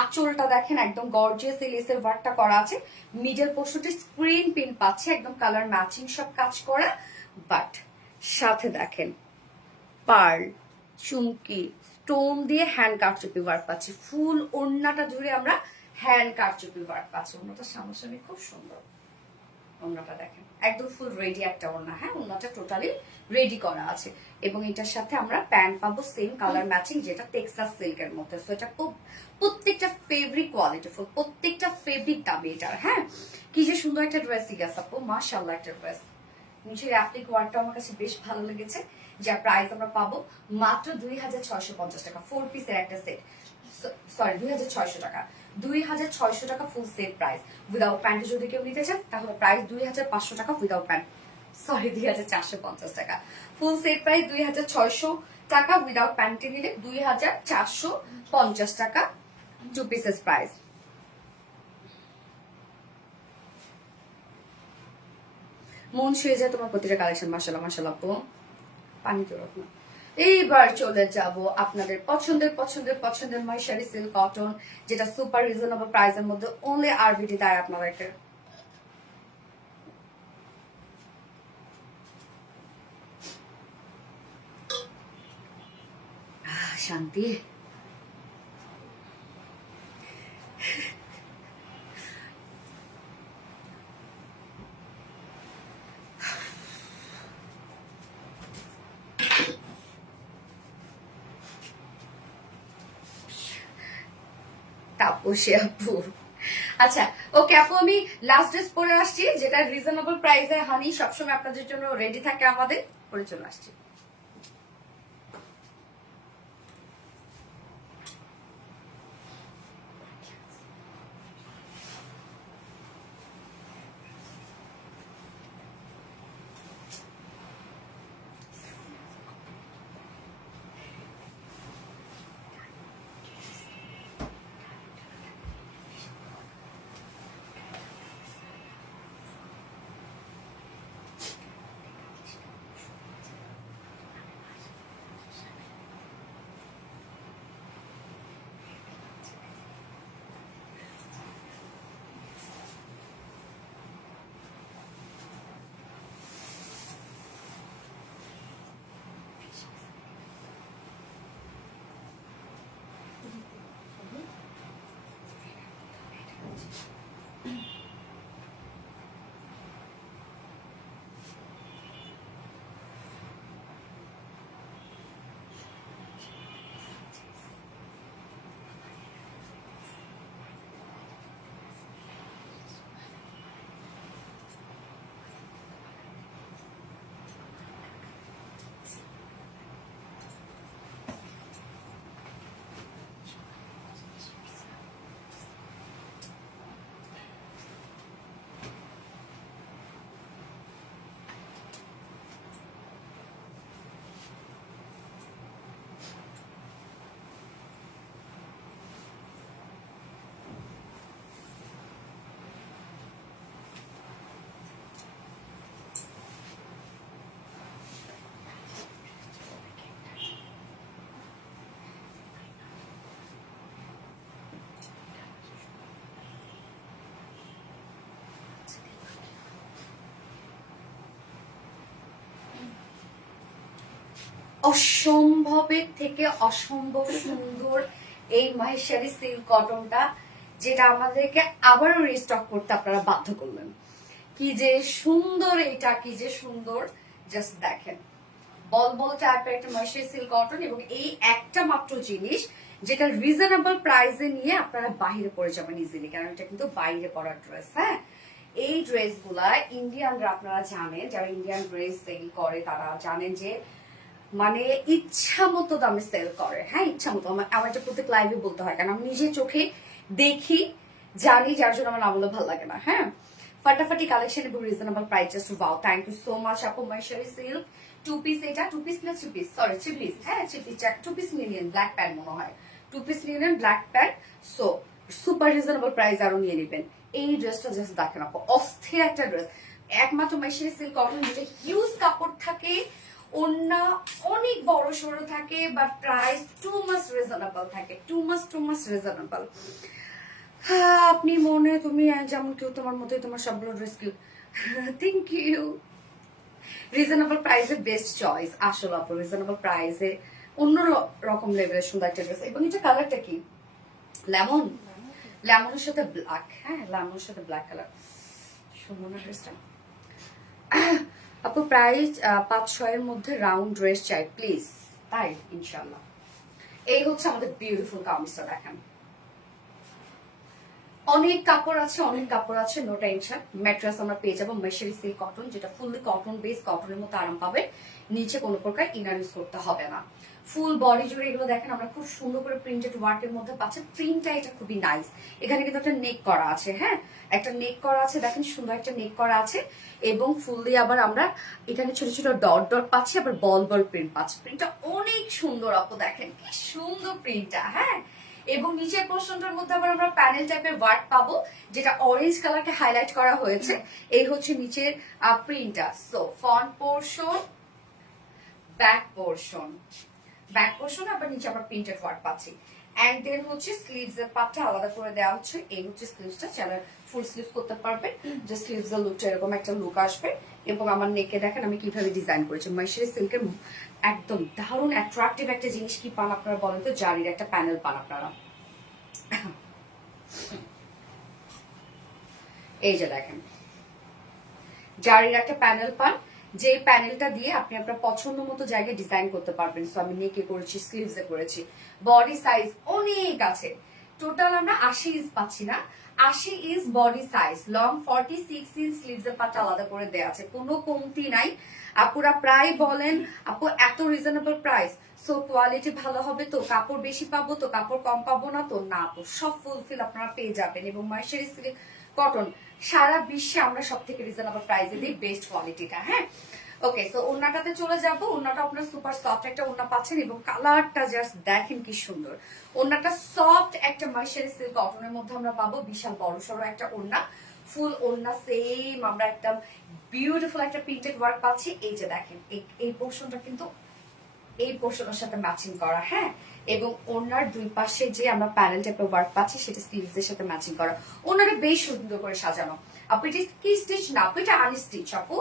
আঁচলটা দেখেন একদম গর্জিয়াস এই লেসের ওয়ার্কটা করা আছে, মিডল পোর্শনটি স্ক্রিন প্রিন্ট পাচ্ছে, একদম কালার ম্যাচিং সব কাজ করা, বাট সাথে দেখেন পার্ল, চুমকি, স্টোন দিয়ে হ্যান্ড কারচুপি ওয়ার্ক পাচ্ছি, ফুল ওড়নাটা জুড়ে আমরা হ্যান্ড কারচুপি ওয়ার্ক পাচ্ছি। ওড়নাটা সামনাসামনি খুব সুন্দর, ওড়নাটা দেখেন একদম ফুল রেডি একটা ওড়না, হ্যাঁ ওড়নাটা টোটালি রেডি করা আছে, এবং এটার সাথে আমরা প্যান্ট পাবো সেম কালার ম্যাচিং, যেটা টেক্সাস সিল্কের মধ্যে। সো এটা খুব প্রত্যেকটা ফেব্রিক কোয়ালিটি ফুল, প্রত্যেকটা ফেব্রিক দামি এটার, হ্যাঁ কি যে সুন্দর একটা ড্রেস গেছে আপু, মাশাআল্লাহ একটা ড্রেস। নিচের অ্যাপ্লিক ওয়ার্কটা আমার কাছে বেশ ভালো লেগেছে, যার প্রাইস আমরা পাবো মাত্র 2650 টাকা, 4 পিসের একটা সেট, সরি 2600 টাকা, 2600 টাকা full set price. Without pant যদি কেউ নিতে চান তাহলে প্রাইস 2500 টাকা, উইদাউট প্যান্ট সরি 2450 টাকা, ফুল সেট প্রাইস 2600 টাকা, উইদাউট প্যান্টে নিলে 2450 টাকা 2 পিসেস প্রাইস। মন ছুঁয়ে যায় তোমার প্রতিটা কালেকশন, মাশাআল্লাহ মাশাআল্লাহ আপু, পানি তো রাখো। এইবার চলে যাব আপনাদের পছন্দের পছন্দের পছন্দের ময়শারি সিল্ক কটন, যেটা সুপার রিজনেবল প্রাইসের মধ্যে অনলি আরবিটি দেয় আপনাদেরকে। শান্তি। তাপসী আপু। আচ্ছা ওকে আপু, আমি লাস্ট ড্রেস পরে আসছি যেটা রিজনেবল প্রাইসে হানি সবসময় আপনাদের জন্য রেডি থাকে, আমাদের পরে চলে আসছি। অসম্ভবের থেকে অসম্ভব সুন্দর এই মাহেশ্বরী সিল্ক কটনটা, যেটা আমাদেরকে আবারও রিস্টক করতে আপনারা বাধ্য করলেন। কি যে সুন্দর এটা, কি যে সুন্দর, জাস্ট দেখেন বল বল টাইপের একটা মাহেশ্বরী সিল্ক কটন, এবং এই একটা মাত্র জিনিস যেটা রিজনেবল প্রাইসে নিয়ে আপনারা বাইরে পরে যাবেন ইজিলি, কারণ এটা কিন্তু বাইরে পরার ড্রেস। হ্যাঁ, এই ড্রেসগুলা ইন্ডিয়ানরা, আপনারা জানেন যারা ইন্ডিয়ান ড্রেস সেল করে তারা জানেন যে মানে ইচ্ছা মতো দামে সেল করে। হ্যাঁ, ইচ্ছা মতো। আমার এটা প্রত্যেক লাইভে বলতে হয়, কারণ আমি নিজে চোখে দেখি, জানি, যার জন্য আমার না বলে ভালো লাগে না। হ্যাঁ, ফাটাফাটি কালেকশন এবং reasonable price, just wow. Thank you so much আপু। মাহেশ্বরী সিল্ক টু পিস, এটা টু পিস না three piece, sorry three piece. হ্যাঁ, three piece, two piece linen black pant মনে হয়, two piece linen black pant. So super reasonable price আরো নিয়ে নেবেন। এই ড্রেসটা জাস্ট দেখেন আপু, অস্থির একটা ড্রেস, একমাত্র মাহেশ্বরী সিল্ক কটন, যেটা হিউজ কাপড় থাকে, অন্য অনেক বড় সড়ো থাকে, but price too much reasonable থাকে, টু মাচ রিজনেবল। হ্যাঁ, আপনি মনে, তুমি যেমন কেউ, তোমার মতোই তোমার সবগুলো ড্রেস কিউ। Thank you. রিজনেবল প্রাইসে বেস্ট চয়েস আসলে আপু, রিজনেবল প্রাইসে অন্য রকম লেভেলের সুন্দর একটা ড্রেস। এবং এটা কালারটা কি, লেমন, লেমনের সাথে ব্ল্যাক। হ্যাঁ, লেমনের সাথে ব্ল্যাক কালার, সুন্দর না ড্রেসটা আপু? প্রাইস 5-6 এর মধ্যে রাউন্ড ড্রেস চাই প্লিজ। তাই ইনশাল্লাহ। এই হচ্ছে আমাদের বিউটিফুল কামিজটা, দেখেন অনেক কাপড় আছে, অনেক কাপড় আছে, নো টেনশন। ম্যাট্রেস আমরা পেয়ে যাবো মাহেশ্বরী সিল্ক কটন, যেটা ফুললি কটন বেস, কটনের মতো আরাম পাবে, নিচে কোনো প্রকার ইনার ইউজ করতে হবে না। ফুল বডি জুড়ে এগুলো দেখেন আমরা খুব সুন্দর করে প্রিন্টেড ওয়ার্কের মধ্যে পাচ্ছি। প্রিন্টটা এটা খুবই নাইস। এখানে কিন্তু একটা নেক করা আছে। হ্যাঁ, একটা নেক করা আছে, দেখেন সুন্দর একটা নেক করা আছে, এবং ফুললি আবার আমরা এখানে ছোট ছোট ডট ডট পাচ্ছি, আবার বল বল প্রিন্ট পাচ্ছি। প্রিন্টটা অনেক সুন্দর আপু, দেখেন কি সুন্দর প্রিন্টটা। হ্যাঁ, এবং নিচের পোর্শনটার মধ্যে আবার আমরা প্যানেল টাইপের ওয়ার্ক পাবো, যেটা অরেঞ্জ কালারকে হাইলাইট করা হয়েছে। এই হচ্ছে নিচের প্রিন্টটা। So front portion, back portion, back portion, আবার নিচে আমরা প্রিন্টেড ওয়ার্ক পাচ্ছি। এন্ড দেন হচ্ছে স্লিভস এর পার্টটা আলাদা করে দেওয়া হচ্ছে। এই হচ্ছে স্লিভসটা, চাইলে ফুল স্লিভ করতে পারবেন, যে স্লিভস এর লুকটা এরকম একটা লুক আসবে। এবং আমার নেকে দেখেন আমি কিভাবে ডিজাইন করেছি। মাহেশ্বরী সিল্কের একদম দারুণ অ্যাট্রাকটিভ একটা জিনিস কি পান আপনারা বলেন তো? জারির একটা প্যানেল পান আপনারা। এই যে দেখেন জারির একটা প্যানেল পান, যে প্যানেলটা দিয়ে আপনি আপনার পছন্দ মতো জায়গায় ডিজাইন করতে পারবেন। সো আমি নেকে করেছি, স্লিভসে করেছি, বডি সাইজ অনেক আছে, টোটাল আমরা 80 ইঞ্চ পাচ্ছি না, 80 inch body size, long 46 inch, sleeves এর পাটা আলাদা করে দেওয়া আছে, কোনো কমতি নাই। আপুরা প্রায় বলেন আপু এত রিজনেবল প্রাইস, সো কোয়ালিটি ভালো হবে তো, কাপড় বেশি পাবো তো, কাপড় কম পাবো না তো? না আপু, সব ফুলফিল আপনারা পেয়ে যাবেন। এবং মার্সারি সিল্ক কটন সারা বিশ্বে আমরা সব থেকে রিজনেবল প্রাইসে দিই বেস্ট কোয়ালিটিটা। হ্যাঁ, ওকে, তো ওড়নাটাতে চলে যাব। ওড়নাটা আপনার সুপার সফট একটা ওড়না পাচ্ছেন এবং কালারটা জাস্ট দেখেন কি সুন্দর। ওড়নাটা সফট একটা মার্সারি সিল্ক কটনের মধ্যে আমরা পাবো, বিশাল বড় সড়ো একটা ওড়না, ফুল ওড়না সেম আমরা একটা বিউটিফুল একটা প্রিন্টেড ওয়ার্ক পাচ্ছি। এই যে দেখেন এই পোর্শনটা কিন্তু এই পোর্শনের সাথে ম্যাচিং করা। হ্যাঁ, এবং ওনার দুই পাশে যে আমরা প্যানেল টাইপের ওয়ার্ক পাচ্ছি সেটা স্লিভস এর সাথে ম্যাচিং করা। ওনারা বেশ সুন্দর করে সাজানো। আপু এটা কি স্টিচ না, আপু এটা আনস্টিচ। আপু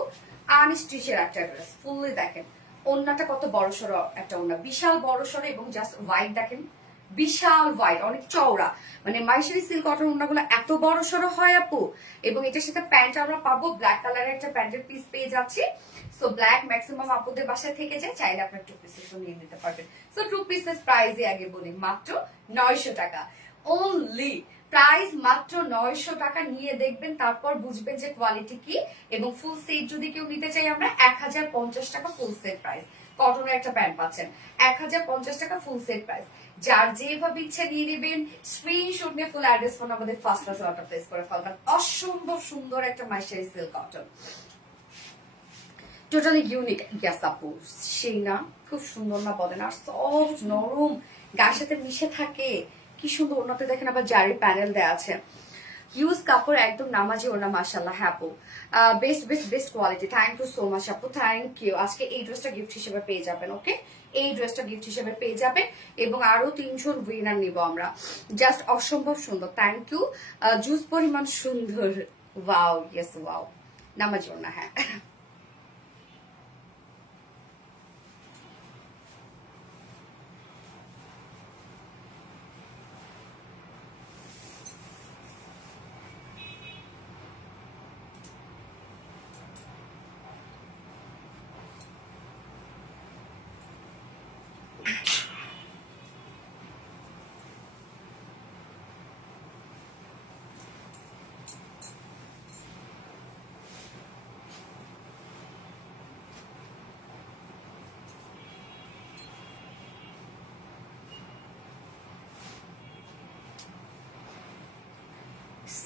আনস্টিচের একটা ড্রেস, ফুললি দেখেন ওন্নাটা কত বড় সড়ো একটা ওন্না, বিশাল বড় সড়ো এবং জাস্ট হোয়াইট দেখেন, বিশাল হোয়াইট, অনেক চওড়া। মানে মাইশারি সিল্ক কটন ওন্নাগুলো এত বড় সড়ো হয় আপু। এবং এটার সাথে প্যান্ট আমরা পাবো, ব্ল্যাক কালারের একটা প্যান্টের পিস পেয়ে যাচ্ছি। সো ব্ল্যাক ম্যাক্সিমাম আপুদের বাসায় থেকে যায়, চাইলে আপনার 2 পিসেস নিয়ে নিতে পারবেন। সো 2 পিসেস প্রাইসে আগে বলি মাত্র 900 টাকা অনলি। প্রাইস মাত্র 900 টাকা, নিয়ে দেখবেন, তারপর বুঝবেন যে কোয়ালিটি কি। এবং ফুল সেট যদি কেউ নিতে চাই আমরা 1050 টাকা ফুল সেট প্রাইস। কটনের একটা প্যান্ট পাচ্ছেন 1050 টাকা ফুল সেট প্রাইস। যার যেভাবে ইচ্ছা নিয়ে নেবেন, স্ক্রিনশট নিয়ে ফুল অ্যাড্রেস ফোন আমাদের ফার্স্ট ক্লাস অর্ডার প্লেস করে ফেলবেন। অসম্ভব সুন্দর একটা Maheshwari silk cotton, totally unique. গ্যাস আপু সেই না, খুব সুন্দর না বলেন? আর সফট নরম, গায়ের সাথে মিশে থাকে, কি সুন্দর। ওনাতে দেখেন আবার জারি প্যানেল দেওয়া আছে, হিউজ কাপড়, একদম নামাজি ওনা, মাশাআল্লাহ। হ্যাঁ আপু, best best best quality. Thank you so much আপু, থ্যাংক ইউ। আজকে এই ড্রেসটা গিফট হিসেবে পেয়ে যাবেন। ওকে, এই ড্রেসটা গিফট হিসেবে পেয়ে যাবেন। এবং আরো 3 জন উইনার নিব আমরা। জাস্ট অসম্ভব সুন্দর, থ্যাংক ইউ। জুস পরিমাণ সুন্দর, ওয়াও, ইয়েস ওয়াও, নামাজি ওনা। হ্যাঁ,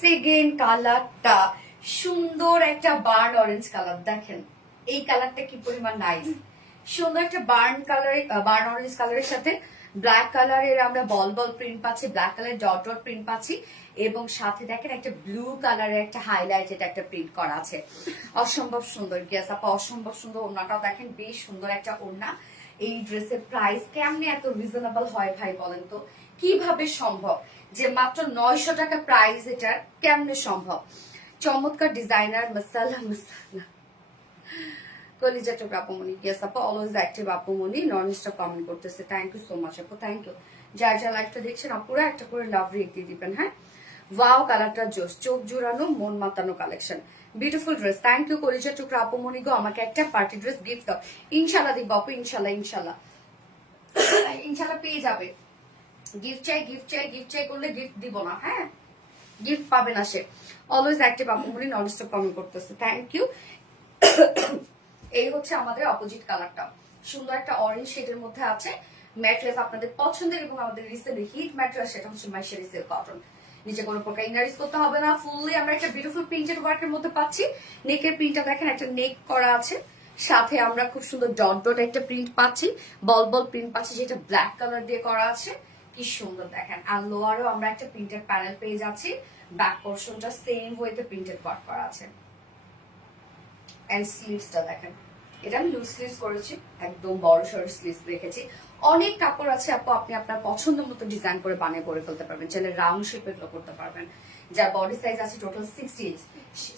সেকেন্ড কালারটা সুন্দর একটা বার্ন অরেঞ্জ কালার, দেখেন এই কালারটা কি পরিমাণ নাইস। সুন্দর একটা বার্ন অরেঞ্জ কালারের সাথে ব্ল্যাক কালারের আমরা বল বল প্রিন্ট পাচ্ছি, ব্ল্যাক কালারের ডট ডট প্রিন্ট পাচ্ছি, এবং সাথে দেখেন একটা ব্লু কালারের একটা হাইলাইটেড একটা প্রিন্ট করা আছে। অসম্ভব সুন্দর। গেস আপা অসম্ভব সুন্দর। ওড়নাটাও দেখেন বেশ সুন্দর একটা ওড়না। এই ড্রেসের প্রাইস কেমনে এত রিজনেবল হয় ভাই বলেন তো? কিভাবে সম্ভব যে মাত্র 900 টাকা প্রাইস? এটার কেমনে সম্ভব? চমৎকার ডিজাইনার মশালা মশালা কলিজা টুক আপুমনি। ইয়েস আপু, অলওয়েজ অ্যাক্টিভ আপুমনি, নন স্টপ কমেন্ট করতেছে। থ্যাংক ইউ সো মাচ আপু, থ্যাংক ইউ। যার যা লাইফটা দেখছেন আপুরা একটা করে লাভ রেট দিয়ে দিবেন। হ্যাঁ, ওয়াও, কালারটা জোস, চোখ জুড়ানো, মন মাতানো কালেকশন, বিউটিফুল ড্রেস। থ্যাংক ইউ কলিজা টুকরা আপুমনি গো, আমাকে একটা পার্টি ড্রেস গিফট দাও। ইনশাল্লাহ দিব আপু, ইনশাল্লাহ ইনশাল্লাহ ইনশাল্লাহ পেয়ে যাবে। গিফট চাই গিফট চাই গিফট চাই করলে গিফট দিব না। হ্যাঁ, গিফট পাবে না সে। অলওয়েজ অ্যাক্টিভ আপুমনি, নন স্টপ কমেন্ট করতেছে। Thank you. এই হচ্ছে আমাদের অপোজিট কালারটা, সুন্দর একটা অরেঞ্জ শেডের মধ্যে আছে। ম্যাট্রেস আপনাদের পছন্দের এবং আমাদের রিসেন্ট হিট ম্যাট্রেস, সেটা হচ্ছে মাইশারি সিল্ক কটন। নিচে কোনো প্রকার ইনারিজ করতে হবে না, ফুললি আমরা একটা বিউটিফুল প্রিন্টেড ওয়ার্কের মধ্যে পাচ্ছি। নেকের প্রিন্টটা দেখেন, একটা নেক করা আছে, সাথে আমরা খুব সুন্দর ডট ডট একটা প্রিন্ট পাচ্ছি, বল বল প্রিন্ট পাচ্ছি, যেটা ব্ল্যাক কালার দিয়ে করা আছে, কি সুন্দর দেখেন। আর লোয়ারও আমরা একটা প্রিন্টেড প্যানেল পেয়ে যাচ্ছি, ব্যাক পোর্শনটা সেম ওয়েতে প্রিন্টেড ওয়ার্ক করা আছে। এন্ড স্লিভসটা দেখেন, এটা আমি লুজ স্লিভস করেছি, একদম বড় সড়ো স্লিভস রেখেছি। অনেক কাপড় আছে আপু, আপনি আপনার পছন্দ মতো ডিজাইন করে বানিয়ে করে ফেলতে পারবেন, চাইলে রাউন্ড শেপে গুলো করতে পারবেন। যার বডি সাইজ আছে total 60 inch,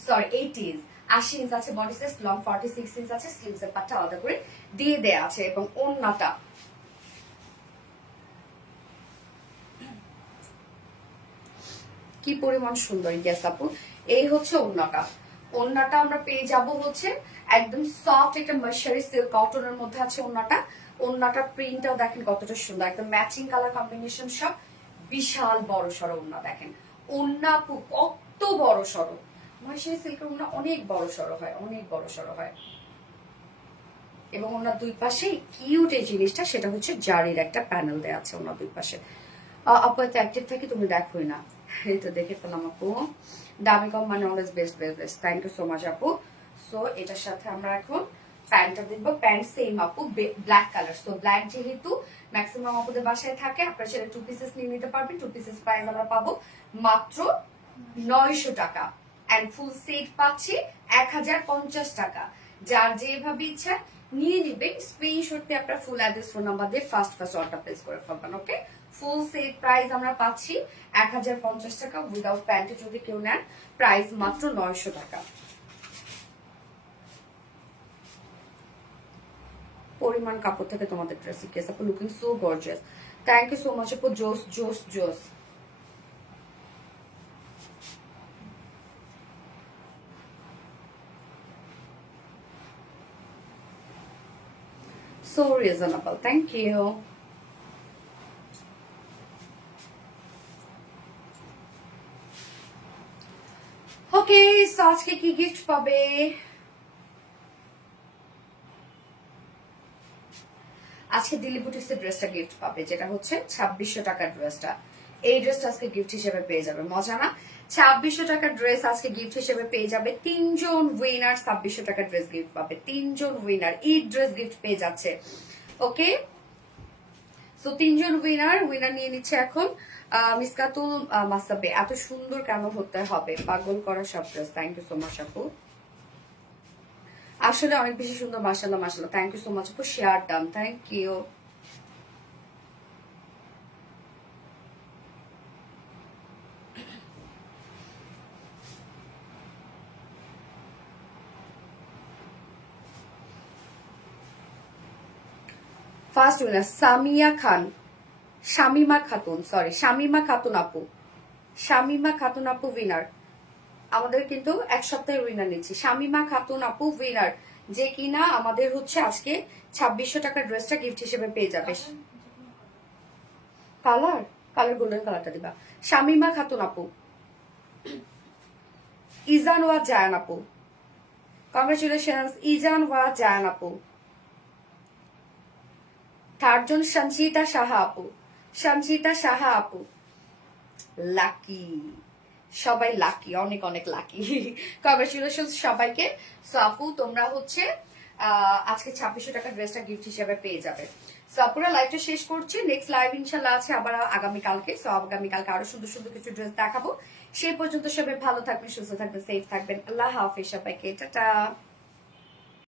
sorry 80 inch, 80 inch আছে বডি সাইজ, লং 46 ইঞ্চ আছে, স্লিভস এর পাটটা আলাদা করে দিয়ে দেয়া আছে। এবং ওড়নাটা কি পরিমাণ সুন্দর। গ্যাস আপু, এই হচ্ছে ওড়নাটা। ওড়নাটা আমরা পেয়ে যাব হচ্ছে একদম সফট একটা মার্সারি সিল্ক কটনের মধ্যে আছে ওড়নাটা। ওড়নাটা প্রিন্টটাও দেখেন কতটা সুন্দর, একদম ম্যাচিং কালার কম্বিনেশন সব, বিশাল বড় সড়ো ওড়না দেখেন, ওড়না কত বড় সড়ো, মহেশ্বরী সিল্কের ওড়না অনেক বড় সড়ো হয়, অনেক বড় সড়ো হয়। এবং ওনার দুই পাশে কিউট এই জিনিসটা, সেটা হচ্ছে জারির একটা প্যানেল দেওয়া আছে ওনার দুই পাশে। আপু এত অ্যাক্টিভ থাকি তুমি দেখোই না, এই তো দেখে পেলাম আপু। দামি কম মানে always best best best, thank you so much আপু। সো এটার সাথে আমরা এখন প্যান্টটা দেখবো, প্যান্ট সেম আপু, ব্ল্যাক কালার। সো ব্ল্যাক যেহেতু ম্যাক্সিমাম আপুদের বাসায় থাকে, আপনারা সেটা 2 পিসেস নিয়ে নিতে পারবেন। 2 পিসেস প্রাইস আমরা পাবো মাত্র 900 টাকা, এন্ড ফুল সেট পাচ্ছি 1050 টাকা। যার যেভাবে ইচ্ছা নিয়ে নিবেন, স্ক্রিনশট দিয়ে আপনার ফুল অ্যাড্রেস ফোন নাম্বার দিয়ে ফার্স্ট অর্ডার প্লেস করে ফেলবেন। ওকে, ফুল সেট প্রাইস আমরা পাচ্ছি 1050 টাকা, উইদাউট প্যান্টে যদি কেউ নেন প্রাইস মাত্র 900 টাকা। পরিমাণ কাপড় থেকে তোমাদের ড্রেস কেস আপু, looking so gorgeous, thank you so much আপু, জোস জোস জোস। So reasonable, thank you. Okay, so আজকে কি গিফট পাবে? আজকে দিল্লি বুটিক্সের ড্রেসটা গিফট পাবে, যেটা হচ্ছে 2600 টাকার ড্রেসটা। এই ড্রেসটা আজকে গিফট হিসেবে পেয়ে যাবে, মজা না? 2600 টাকার ড্রেস আজকে গিফট হিসেবে পেয়ে যাবে। 3 জন উইনার 2600 টাকার ড্রেস গিফট পাবে, 3 জন উইনার এই ড্রেস গিফট পেয়ে যাচ্ছে। ওকে, সো 3 জন উইনার নিয়ে নিচ্ছে এখন মিসকাতুল মাসাবে। এত সুন্দর কেন হতে হবে, পাগল করা সব dress, thank you so much আপু, আসলে অনেক বেশি সুন্দর, মাশাআল্লাহ মাশাআল্লাহ, থ্যাংক ইউ সো মাচ আপু, share done, thank you. First winner Samia Khan, Shamima Khatun, sorry Shamima Khatun আপু, শামিমা খাতুন আপু উইনার। আমাদের কিন্তু এক সপ্তাহের উইনার নিচ্ছি, শামিমা খাতুন আপু উইনার, যে কিনা আমাদের হচ্ছে আজকে 2600 টাকার ড্রেসটা গিফট হিসেবে পেয়ে যাবে। কালার কালার গোল্ডেন কালারটা দিবা। শামিমা খাতুন আপু, ইজান ওয়া জায়ান আপু, কংগ্রেচুলেশনস ইজান ওয়া জায়ান আপু। থার্ড জন সঞ্চিতা সাহা আপু, সঞ্চিতা সাহা আপু, লাকি, সবাই লাকি, অনেক অনেক লাকি, কংগ্রেচুলেশন সবাইকে। সো আপু তোমরা হচ্ছে আজকে 2600 টাকা ড্রেসটা গিফট হিসেবে পেয়ে যাবে। সো আপুরা লাইভটা শেষ করছি, নেক্সট লাইভ ইনশাল্লাহ আছে আবার আগামীকালকে। সো আগামীকালকে আরো সুন্দর সুন্দর কিছু ড্রেস দেখাবো। সেই পর্যন্ত সবাই ভালো থাকবেন, সুস্থ থাকবেন, সেফ থাকবেন। আল্লাহ হাফেজ সবাইকে, টাটা।